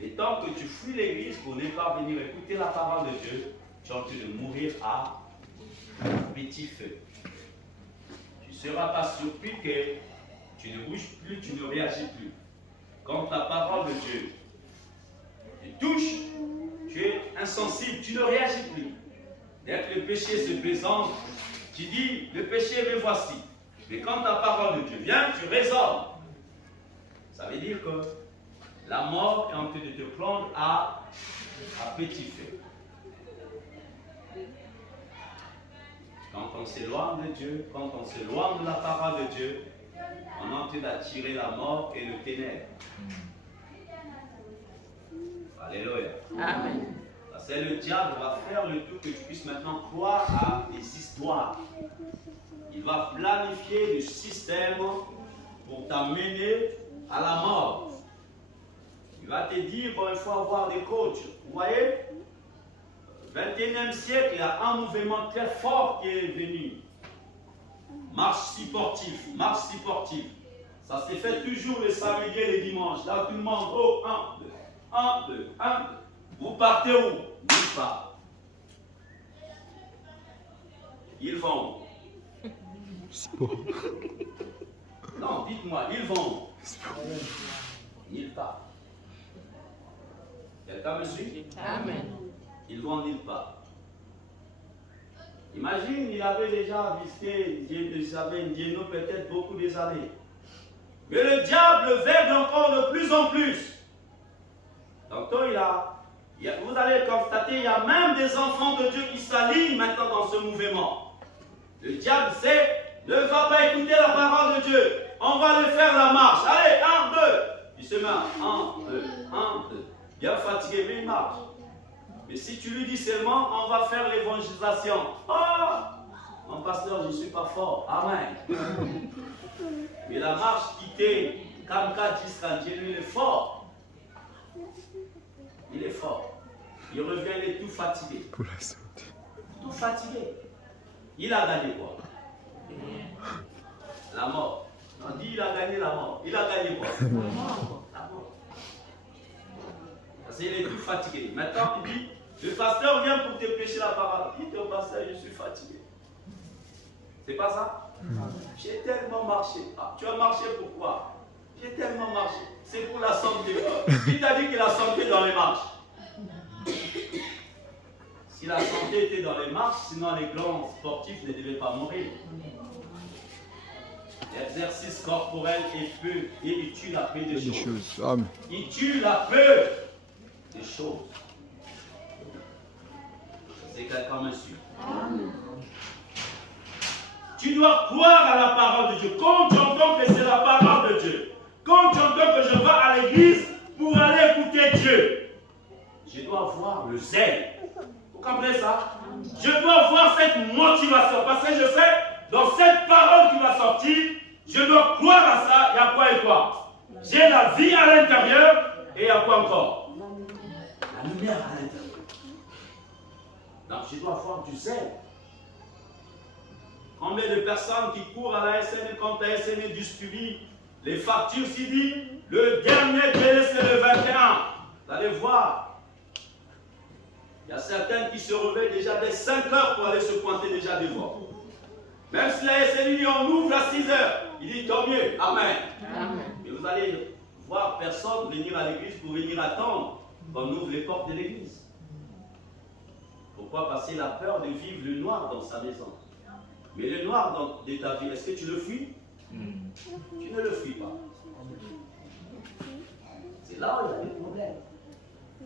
Le temps que tu fuis l'église pour ne pas venir écouter la parole de Dieu, tu es en train de mourir à petit feu. Tu ne seras pas surpris que tu ne bouges plus, tu ne réagis plus. Quand la parole de Dieu te touche, tu es insensible, tu ne réagis plus. Dès que le péché se présente, tu dis, le péché, me voici. Mais quand ta parole de Dieu vient, tu raisonnes. Ça veut dire que la mort est en train de te prendre à petit feu. Quand on s'éloigne de Dieu, quand on s'éloigne de la parole de Dieu, on est en train d'attirer la mort et le ténèbre. Alléluia. Amen. Parce que le diable va faire le tout que tu puisses maintenant croire à des histoires. Il va planifier des systèmes pour t'amener à la mort. Il va te dire, bon, il faut avoir des coachs. Vous voyez, au XXIe siècle, il y a un mouvement très fort qui est venu. Marche supportive, marche supportive. Ça s'est fait toujours le samedi et le dimanche. Là, tout le monde, oh, 1, 2, 1, 2, 1, 2. Vous partez où? Nulle part. Ils vont où? Sport. Non, dites-moi, ils vont où? Nulle part. Quelqu'un me suit? Amen. Ils vont nulle part. Imagine, il avait déjà visité Ndiéno peut-être beaucoup des années. Mais le diable veille encore de plus en plus. Donc, vous allez constater, il y a même des enfants de Dieu qui s'alignent maintenant dans ce mouvement. Le diable sait, ne va pas écouter la parole de Dieu. On va aller faire la marche. Allez, 1, 2. Il se met à 1, 2, 1, 2. Bien fatigué, mais il marche. Mais si tu lui dis seulement, on va faire l'évangélisation. Ah, mon pasteur, je ne suis pas fort. Amen. Mais la marche quittée, Kamka Dieu, il est fort. Il est fort. Il revient, il est tout fatigué. Pour la santé. Tout fatigué. Il a gagné quoi? La mort. On dit il a gagné la mort. Il a gagné quoi? La mort. Parce qu'il est tout fatigué. Maintenant, il dit, le pasteur vient pour te prêcher la parole. Dites au pasteur, je suis fatigué. C'est pas ça? J'ai tellement marché. Ah, tu as marché pourquoi? J'ai tellement marché. C'est pour la santé. Qui t'a dit que la santé est dans les marches? Si la santé était dans les marches, sinon les glands sportifs ne devaient pas mourir. L'exercice corporel est peu et il tue la paix des choses. Amen. Il tue la peur des choses. C'est quelqu'un me suit. Tu dois croire à la parole de Dieu. Quand tu entends que c'est la parole de Dieu, quand tu entends que je vais à l'église pour aller écouter Dieu, je dois avoir le zèle. Vous comprenez ça? Je dois avoir cette motivation. Parce que je sais, dans cette parole qui va sortir, je dois croire à ça. Il y a quoi et quoi? J'ai la vie à l'intérieur et il y a quoi encore? La lumière à l'intérieur. Donc je dois avoir du zèle. Combien de personnes qui courent à la SN quand la SN distribue les factures, s'il dit le dernier délai c'est le 21. Vous allez voir. Il y a certains qui se réveillent déjà dès 5 heures pour aller se pointer déjà devant. Même si la SN dit on ouvre à 6 heures, il dit tant mieux. Amen. Amen. Mais vous allez voir personne venir à l'église pour venir attendre qu'on ouvre les portes de l'église. Pourquoi? Parce qu'il a peur de vivre le noir dans sa maison. Mais le noir de ta vie, est-ce que tu le fuis? Tu ne le fuis pas. C'est là où il y a des problèmes.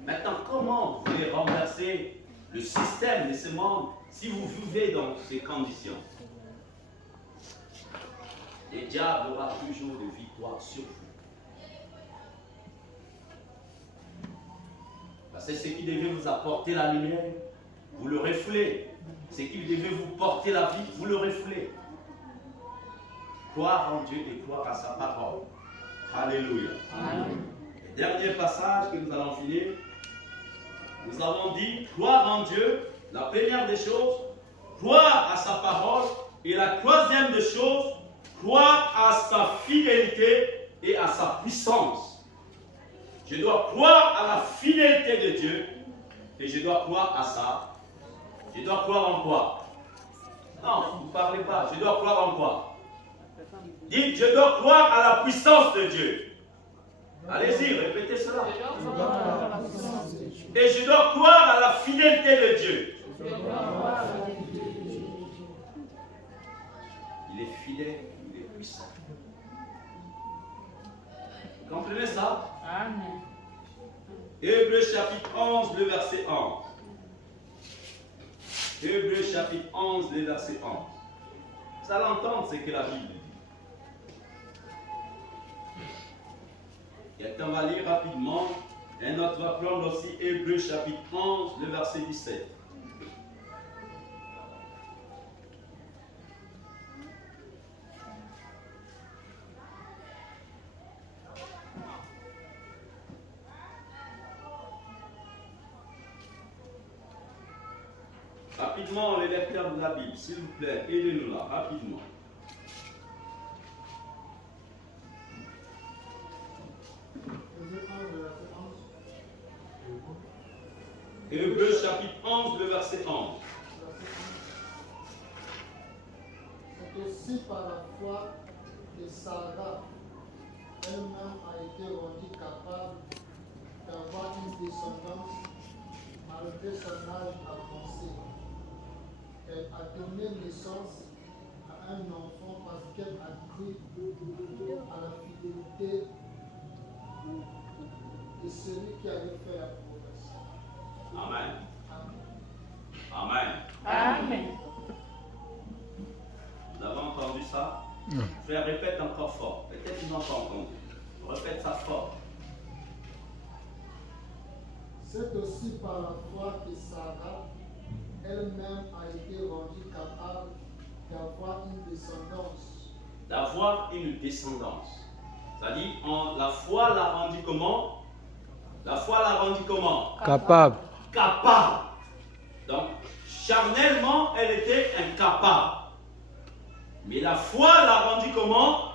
Maintenant, comment vous voulez renverser le système de ce monde si vous vivez dans ces conditions? Le diable aura toujours de victoire sur vous. Parce que ce qui devait vous apporter la lumière, vous le refoulez. Ce qui devait vous porter la vie, vous le refoulez. Croire en Dieu et croire à sa parole. Alléluia. Amen. Le dernier passage que nous allons finir, nous avons dit croire en Dieu, la première des choses, croire à sa parole, et la troisième des choses, croire à sa fidélité et à sa puissance. Je dois croire à la fidélité de Dieu et je dois croire à ça. Je dois croire en quoi? Non, vous ne parlez pas. Je dois croire en quoi? Dites, je dois croire à la puissance de Dieu. Allez-y, répétez cela. Et je dois croire à la fidélité de Dieu. Il est fidèle, il est puissant. Vous comprenez ça? Amen. Hébreux chapitre 11, le verset 11. Hébreux chapitre 11, le verset 11. Vous allez entendre ce que la Bible dit. Quelqu'un va lire rapidement. Un autre va prendre aussi Hébreux chapitre 11, le verset 17. Rapidement, les lecteurs de la Bible, s'il vous plaît, aidez-nous là, rapidement. Hébreux chapitre 11, le verset 11. C'est aussi par la foi que Sarah elle-même a été rendue capable d'avoir une descendance malgré son âge avancé. Elle a donné naissance à un enfant parce qu'elle a cru à la fidélité de celui qui avait fait la promesse. Amen. Amen. Amen. Amen. Vous avez entendu ça? Non. Je le répète encore fort. Peut-être qu'ils n'ont pas entendu. Je répète ça fort. C'est aussi par la foi que Sarah elle-même a été rendue capable d'avoir une descendance. D'avoir une descendance. C'est-à-dire, la foi l'a rendu comment? La foi l'a rendu comment? Capable. Capable. Donc, charnellement, elle était incapable. Mais la foi l'a rendu comment?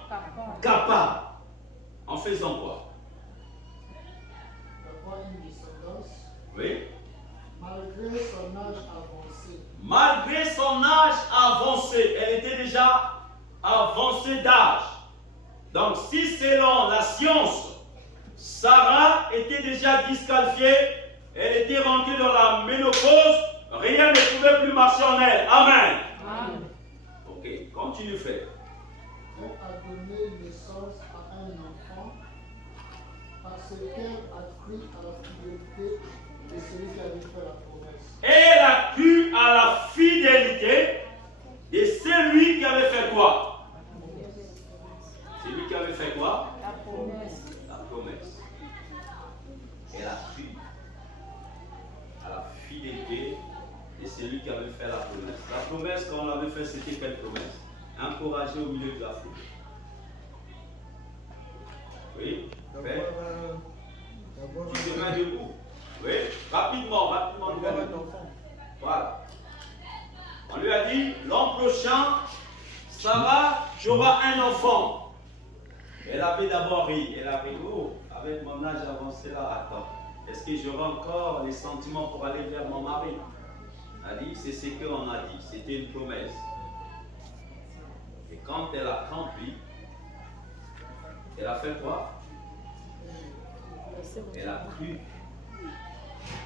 Capable. En faisant quoi? D'avoir une descendance Oui. malgré son âge avancé. Malgré son âge avancé, elle était déjà avancée d'âge. Donc, si selon la science, Sarah était déjà disqualifiée, elle était rentrée dans la ménopause, rien ne pouvait plus marcher en elle. Amen. Amen. Ok, continue, frère. Elle a donné naissance à un enfant parce qu'elle a cru à la fidélité de celui qui avait fait la promesse. Elle a cru à la fidélité de celui qui avait fait quoi? Celui qui avait fait quoi? La promesse. La promesse. Elle a cru à la fidélité de celui qui avait fait la promesse. La promesse qu'on avait fait, c'était quelle promesse? Encourager au milieu de la foule. Oui? Fait? Tu te mets debout. Oui? Rapidement, voilà. On lui a dit, l'an prochain, Sarah, tu auras un enfant. Elle avait d'abord ri. Elle a ri, oh, avec mon âge avancé là, attends. Est-ce que j'aurai encore les sentiments pour aller vers mon mari? Elle a dit, c'est ce qu'on a dit. C'était une promesse. Et quand elle a accompli, elle a fait quoi? Elle a cru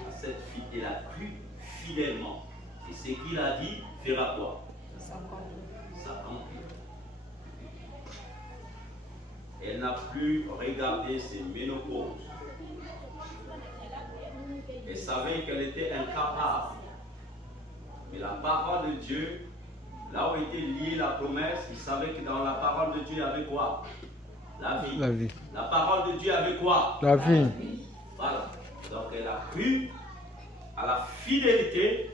à cette fille. Elle a cru fidèlement. Et ce qu'il a dit fera quoi? S'accomplit. Elle n'a plus regardé ses ménopauses. Elle savait qu'elle était incapable. Mais la parole de Dieu, là où était liée la promesse, il savait que dans la parole de Dieu, il y avait quoi? La vie. La vie. La parole de Dieu avait quoi? La vie. Voilà. Donc elle a cru à la fidélité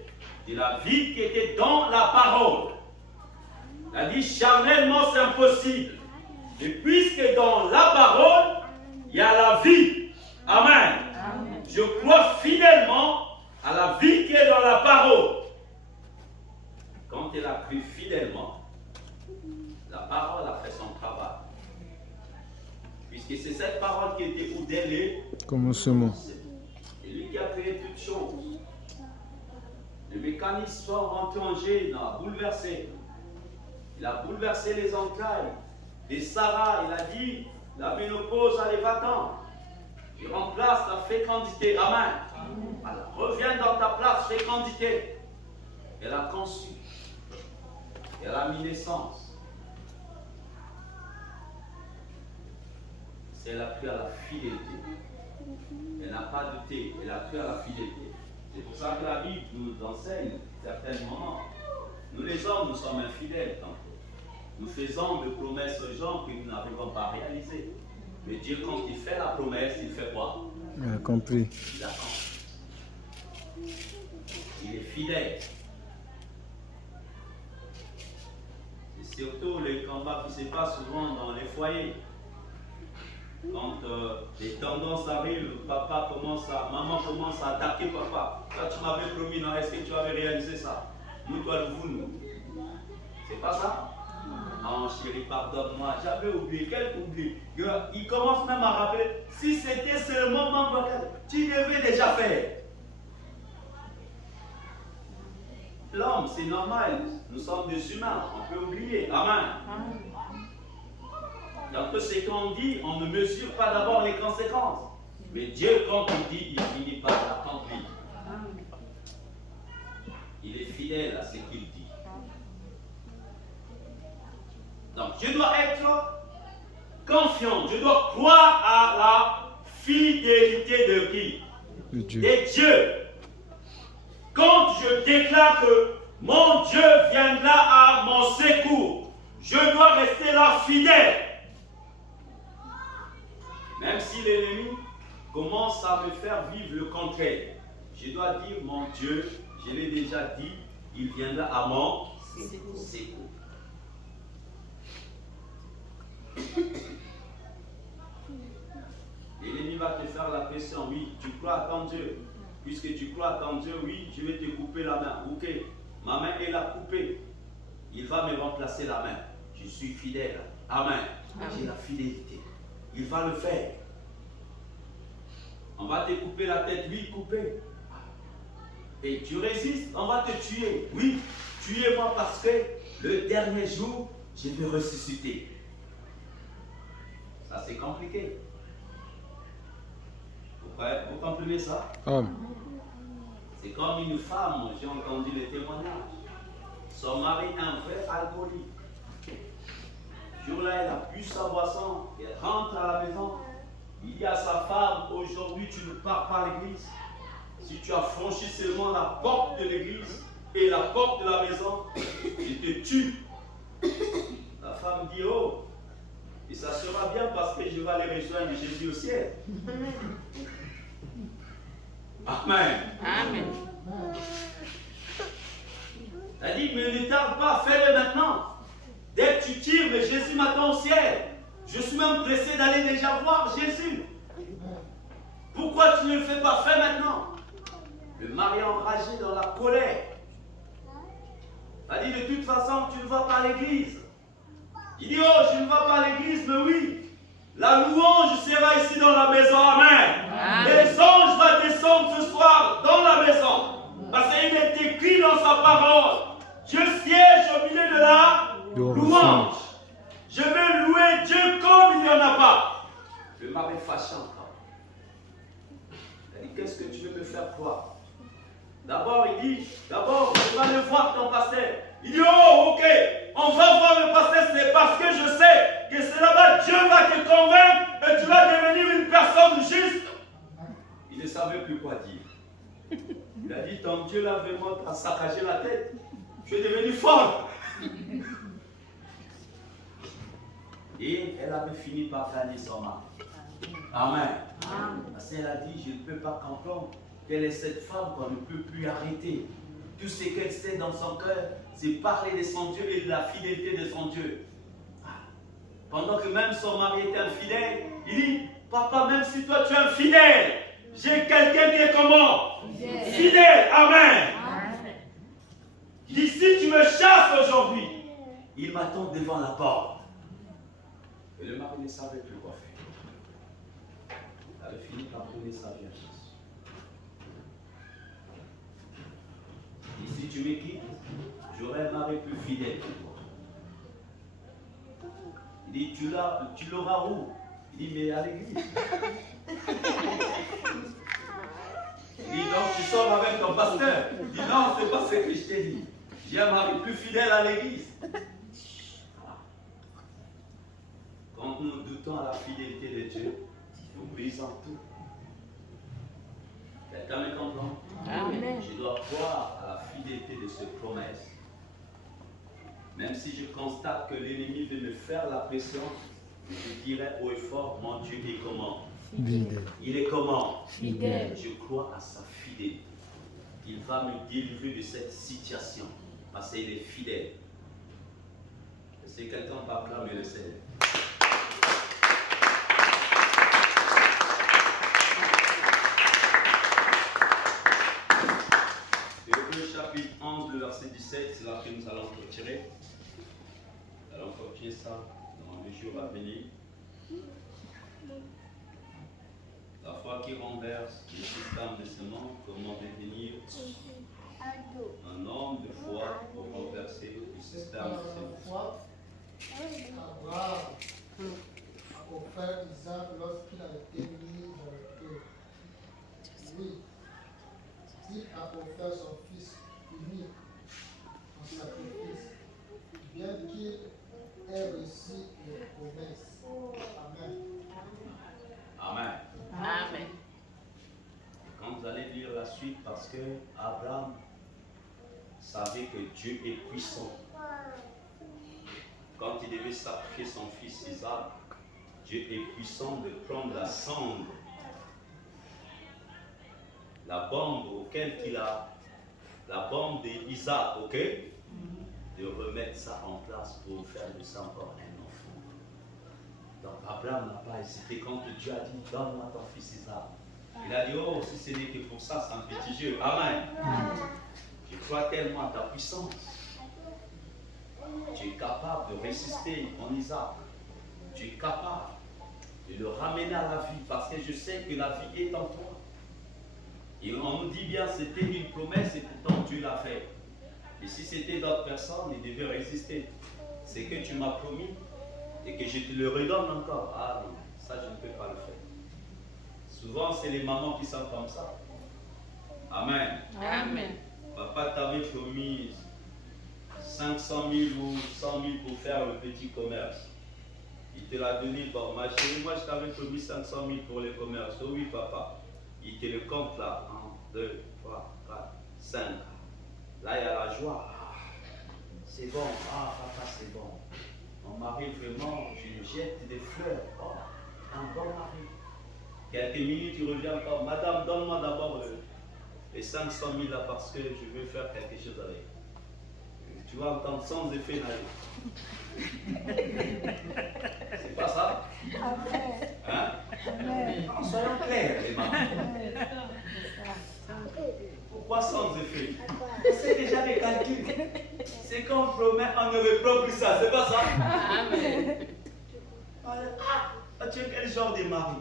de la vie qui était dans la parole. Elle a dit charnellement c'est impossible. Et puisque dans la parole, il y a la vie. Amen. Amen. Je crois fidèlement à la vie qui est dans la parole. Quand elle a cru fidèlement, la parole a fait son travail. Puisque c'est cette parole qui était où dès le Commencement. c'est lui qui a créé toutes choses. Le mécanisme sont rentrés en jeu, il a bouleversé. Il a bouleversé les entrailles. Et Sarah, il a dit, la ménopause, allez, va-t'en. Tu remplaces la fécondité. Amen. Alors, reviens dans ta place, fécondité. Elle a conçu. Elle a mis naissance. Elle a cru à la fidélité. Elle n'a pas douté. Elle a cru à la fidélité. C'est pour ça que la Bible nous enseigne certains moments. Nous les hommes, nous sommes infidèles tantôt. Nous faisons de promesses aux gens que nous n'arrivons pas à réaliser. Mais Dieu, quand il fait la promesse, il fait quoi? Il a compris. Il accomplit. Il est fidèle. C'est surtout les combats qui se passent souvent dans les foyers. Quand les tendances arrivent, maman commence à attaquer papa. Toi, tu m'avais promis, non, est-ce que tu avais réalisé ça? Nous, toi, vous, nous. C'est pas ça? Non, chérie, pardonne-moi, j'avais oublié. Quel oubli? Il commence même à rappeler. Si c'était seulement mon bagage, tu devais déjà faire. L'homme, c'est normal. Nous sommes des humains. On peut oublier. Amen. Donc, ce qu'on dit, on ne mesure pas d'abord les conséquences. Mais Dieu, quand il dit, il finit par l'accomplir. Il est fidèle à ce qu'il dit. Donc, je dois être confiant. Je dois croire à la fidélité de qui? De Dieu. De Dieu. Quand je déclare que mon Dieu viendra à mon secours, je dois rester là fidèle. Même si l'ennemi commence à me faire vivre le contraire, je dois dire, mon Dieu, je l'ai déjà dit, il viendra à mon secours. L'ennemi va te faire la pression, oui, tu crois à ton Dieu. Puisque tu crois à ton Dieu, oui, je vais te couper la main. Ok, ma main est là coupée. Il va me remplacer la main. Je suis fidèle. Amen. J'ai la fidélité. Il va le faire. On va te couper la tête, oui, couper. Et tu résistes, on va te tuer. Oui, tuez-moi parce que le dernier jour, je vais ressusciter. Ça, c'est compliqué. Vous comprenez ça? C'est comme une femme, j'ai entendu les témoignages. Son mari est un vrai alcoolique. Ce jour-là, elle a bu sa boisson, elle rentre à la maison. Il dit à sa femme, aujourd'hui tu ne pars pas à l'église. Si tu as franchi seulement la porte de l'église et la porte de la maison, je te tue. La femme dit, oh, et ça sera bien parce que je vais aller rejoindre Jésus au ciel. Amen. Amen. Elle dit, mais ne tarde pas, fais-le maintenant. Dès que tu tires, mais Jésus m'attend au ciel. Je suis même pressé d'aller déjà voir Jésus. Pourquoi tu ne le fais pas? Fais maintenant. Le mari est enragé dans la colère. Elle dit, de toute façon, tu ne vas pas à l'église. Il dit, oh, je ne vais pas à l'église, mais oui. La louange sera ici dans la maison. Amen. Les anges vont descendre ce soir dans la maison. Parce qu'il est écrit dans sa parole. Je siège au milieu de la louange. Je vais louer Dieu comme il n'y en a pas. Le mari fâché encore. Il dit, qu'est-ce que tu veux me faire croire? D'abord, il dit, d'abord, on va aller voir ton pasteur. Il dit, oh, ok, on va voir le pasteur, c'est parce que je sais que c'est là-bas, Dieu va te convaincre et tu vas devenir une personne juste. Il ne savait plus quoi dire. Il a dit, ton Dieu là vraiment t'a saccagé la tête. Tu es devenu fort. Et elle avait fini par gagner son mari. Amen. Parce qu'elle a dit, je ne peux pas comprendre quelle est cette femme qu'on ne peut plus arrêter. Tout ce qu'elle sait dans son cœur, c'est parler de son Dieu et de la fidélité de son Dieu. Pendant que même son mari était infidèle, il dit, papa, même si toi tu es infidèle, j'ai quelqu'un qui est comment? Fidèle. Amen. Il dit, si tu me chasses aujourd'hui, il m'attend devant la porte. Et le mari ne savait plus quoi faire. Il avait fini par donner sa vie à Jésus. Et si tu me quittes, j'aurai un mari plus fidèle que toi. Il dit, tu l'auras où? Il dit, mais à l'église. Il dit, donc tu sors avec ton pasteur. Il dit, non, c'est pas ce que je t'ai dit. J'ai un mari plus fidèle à l'église. Quand nous doutons à la fidélité de Dieu, nous brisons tout. Quelqu'un me comprend? Amen. Je dois croire à la fidélité de cette promesse. Même si je constate que l'ennemi veut me faire la pression, je dirai haut et fort, mon Dieu est comment? Fidèle. Il est comment? Fidèle. Je crois à sa fidélité. Il va me délivrer de cette situation parce qu'il est fidèle. Si quelqu'un parle là, mais le sait. Hébreux chapitre 11, le verset 17, c'est là que nous allons retirer. Nous allons continuer. vérifier ça dans les jours à venir. La foi qui renverse le système de ce monde, comment devenir un homme de foi pour renverser le système Par de la ce monde. foi, Abraham a offert Isaac lorsqu'il a été mis dans le feu. Oui, il a offert son fils unique en sacrifice, bien qu'il ait reçu les promesses. Amen. Amen. Amen. Quand vous allez lire la suite, parce que Abraham savait que Dieu est puissant. Quand il devait sacrifier son fils Isaac, Dieu est puissant de prendre la cendre, la bombe auquel il a, la bombe d'Isaac, ok? De remettre ça en place pour faire de ça encore un enfant. Donc Abraham n'a pas hésité quand Dieu a dit, donne-moi ton fils Isaac. Il a dit, oh, si ce n'est que pour ça, c'est un petit jeu. Amen. Je crois tellement à ta puissance. Tu es capable de résister en Isaac. Tu es capable de le ramener à la vie parce que je sais que la vie est en toi. Et on nous dit bien, c'était une promesse et pourtant Dieu l'a fait. Et si c'était d'autres personnes, ils devaient résister. C'est que tu m'as promis et que je te le redonne encore. Ah non, ça je ne peux pas le faire. Souvent, c'est les mamans qui sont comme ça. Amen. Amen. Papa t'avait promis 500 000 ou 100 000 pour faire le petit commerce. Il te l'a donné. Bon, ma chérie, moi je t'avais promis 500 000 pour le commerce. Oh oui, papa. Il te le compte là. 1, 2, 3, 4, 5. Là, il y a la joie. Ah, c'est bon. Ah, papa, c'est bon. Mon mari, vraiment, je lui jette des fleurs. Oh, un bon mari. Quelques minutes, il revient encore. Madame, donne-moi d'abord les 500 000 là parce que je veux faire quelque chose avec. Tu vas entendre sans effet d'aller. C'est pas ça? Hein? Non, soyons clairs, les mamans. Pourquoi sans effet? C'est déjà des calculs. C'est qu'on promet, on ne reprend plus ça. C'est pas ça? Amen. Ah, tu es quel genre de mari?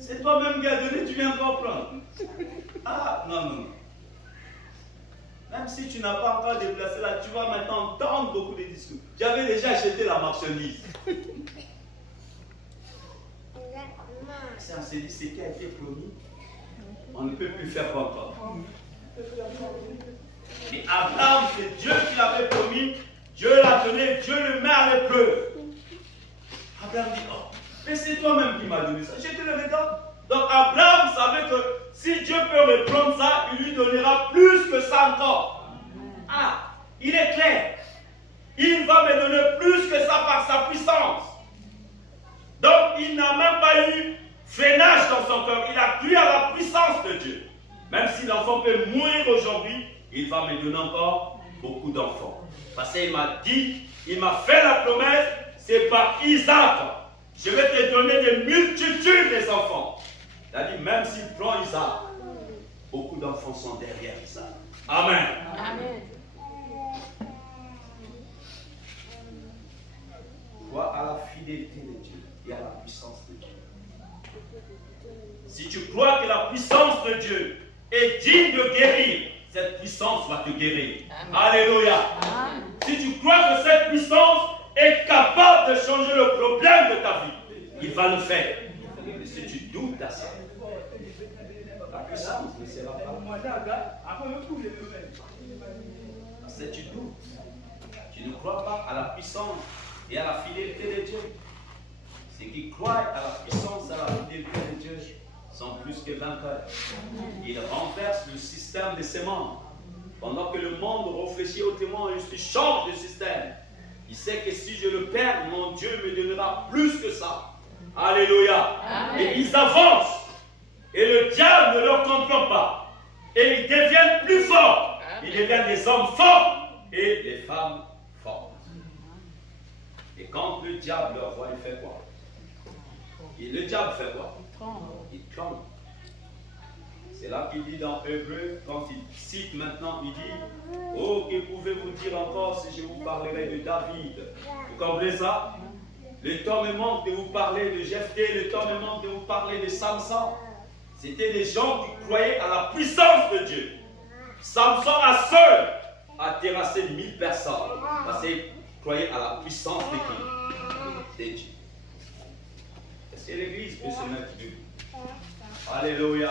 C'est toi-même qui as donné, tu viens encore prendre. Ah, non, non, non. Même si tu n'as pas encore déplacé là, tu vas maintenant entendre beaucoup de discours. J'avais déjà acheté la marchandise. Si on s'est dit ce qui a été promis, on ne peut plus faire encore. Mais Abraham, c'est Dieu qui l'avait promis, Dieu l'a donné, Dieu le met à l'épreuve. Abraham dit, oh, mais c'est toi-même qui m'as donné ça, je te le redonne. Donc Abraham savait que si Dieu peut reprendre ça, il lui donnera plus que ça encore. Ah, il est clair. Il va me donner plus que ça par sa puissance. Donc il n'a même pas eu freinage dans son cœur. Il a cru à la puissance de Dieu. Même si l'enfant peut mourir aujourd'hui, il va me donner encore beaucoup d'enfants. Parce qu'il m'a dit, il m'a fait la promesse, c'est par Isaac. Je vais te donner des multitudes des enfants. Il a dit, même s'il prend Isaac, beaucoup d'enfants sont derrière Isaac. Amen. Amen. Crois à la fidélité de Dieu et à la puissance de Dieu. Si tu crois que la puissance de Dieu est digne de guérir, cette puissance va te guérir. Amen. Alléluia. Amen. Si tu crois que cette puissance est capable de changer le problème de ta vie, il va le faire. Mais si tu doutes à ça, la puissance ne sera pas. Si tu doutes, tu ne crois pas à la puissance et à la fidélité de Dieu. Ceux qui croient à la puissance et à la fidélité de Dieu sont plus que vainqueurs. Ils renversent le système de ses membres. Pendant que le monde réfléchit autrement, il change de système. Il sait que si je le perds, mon Dieu me donnera plus que ça. Alléluia. Amen. Et ils avancent. Et le diable ne leur comprend pas. Et ils deviennent plus forts. Ils deviennent des hommes forts et des femmes fortes. Et quand le diable leur voit, il fait quoi? Et le diable fait quoi? Il tremble. C'est là qu'il dit dans Hébreu, quand il cite maintenant, il dit, oh, que pouvez-vous dire encore si je vous parlerai de David? Vous comprenez ça? Le temps me manque de vous parler de Jephthé, le temps me manque de vous parler de Samson. C'était des gens qui croyaient à la puissance de Dieu. Samson a seul a terrassé 1000 personnes parce qu'il croyait à la puissance de qui? De Dieu. Est-ce que l'Église peut se mettre debout? Alléluia.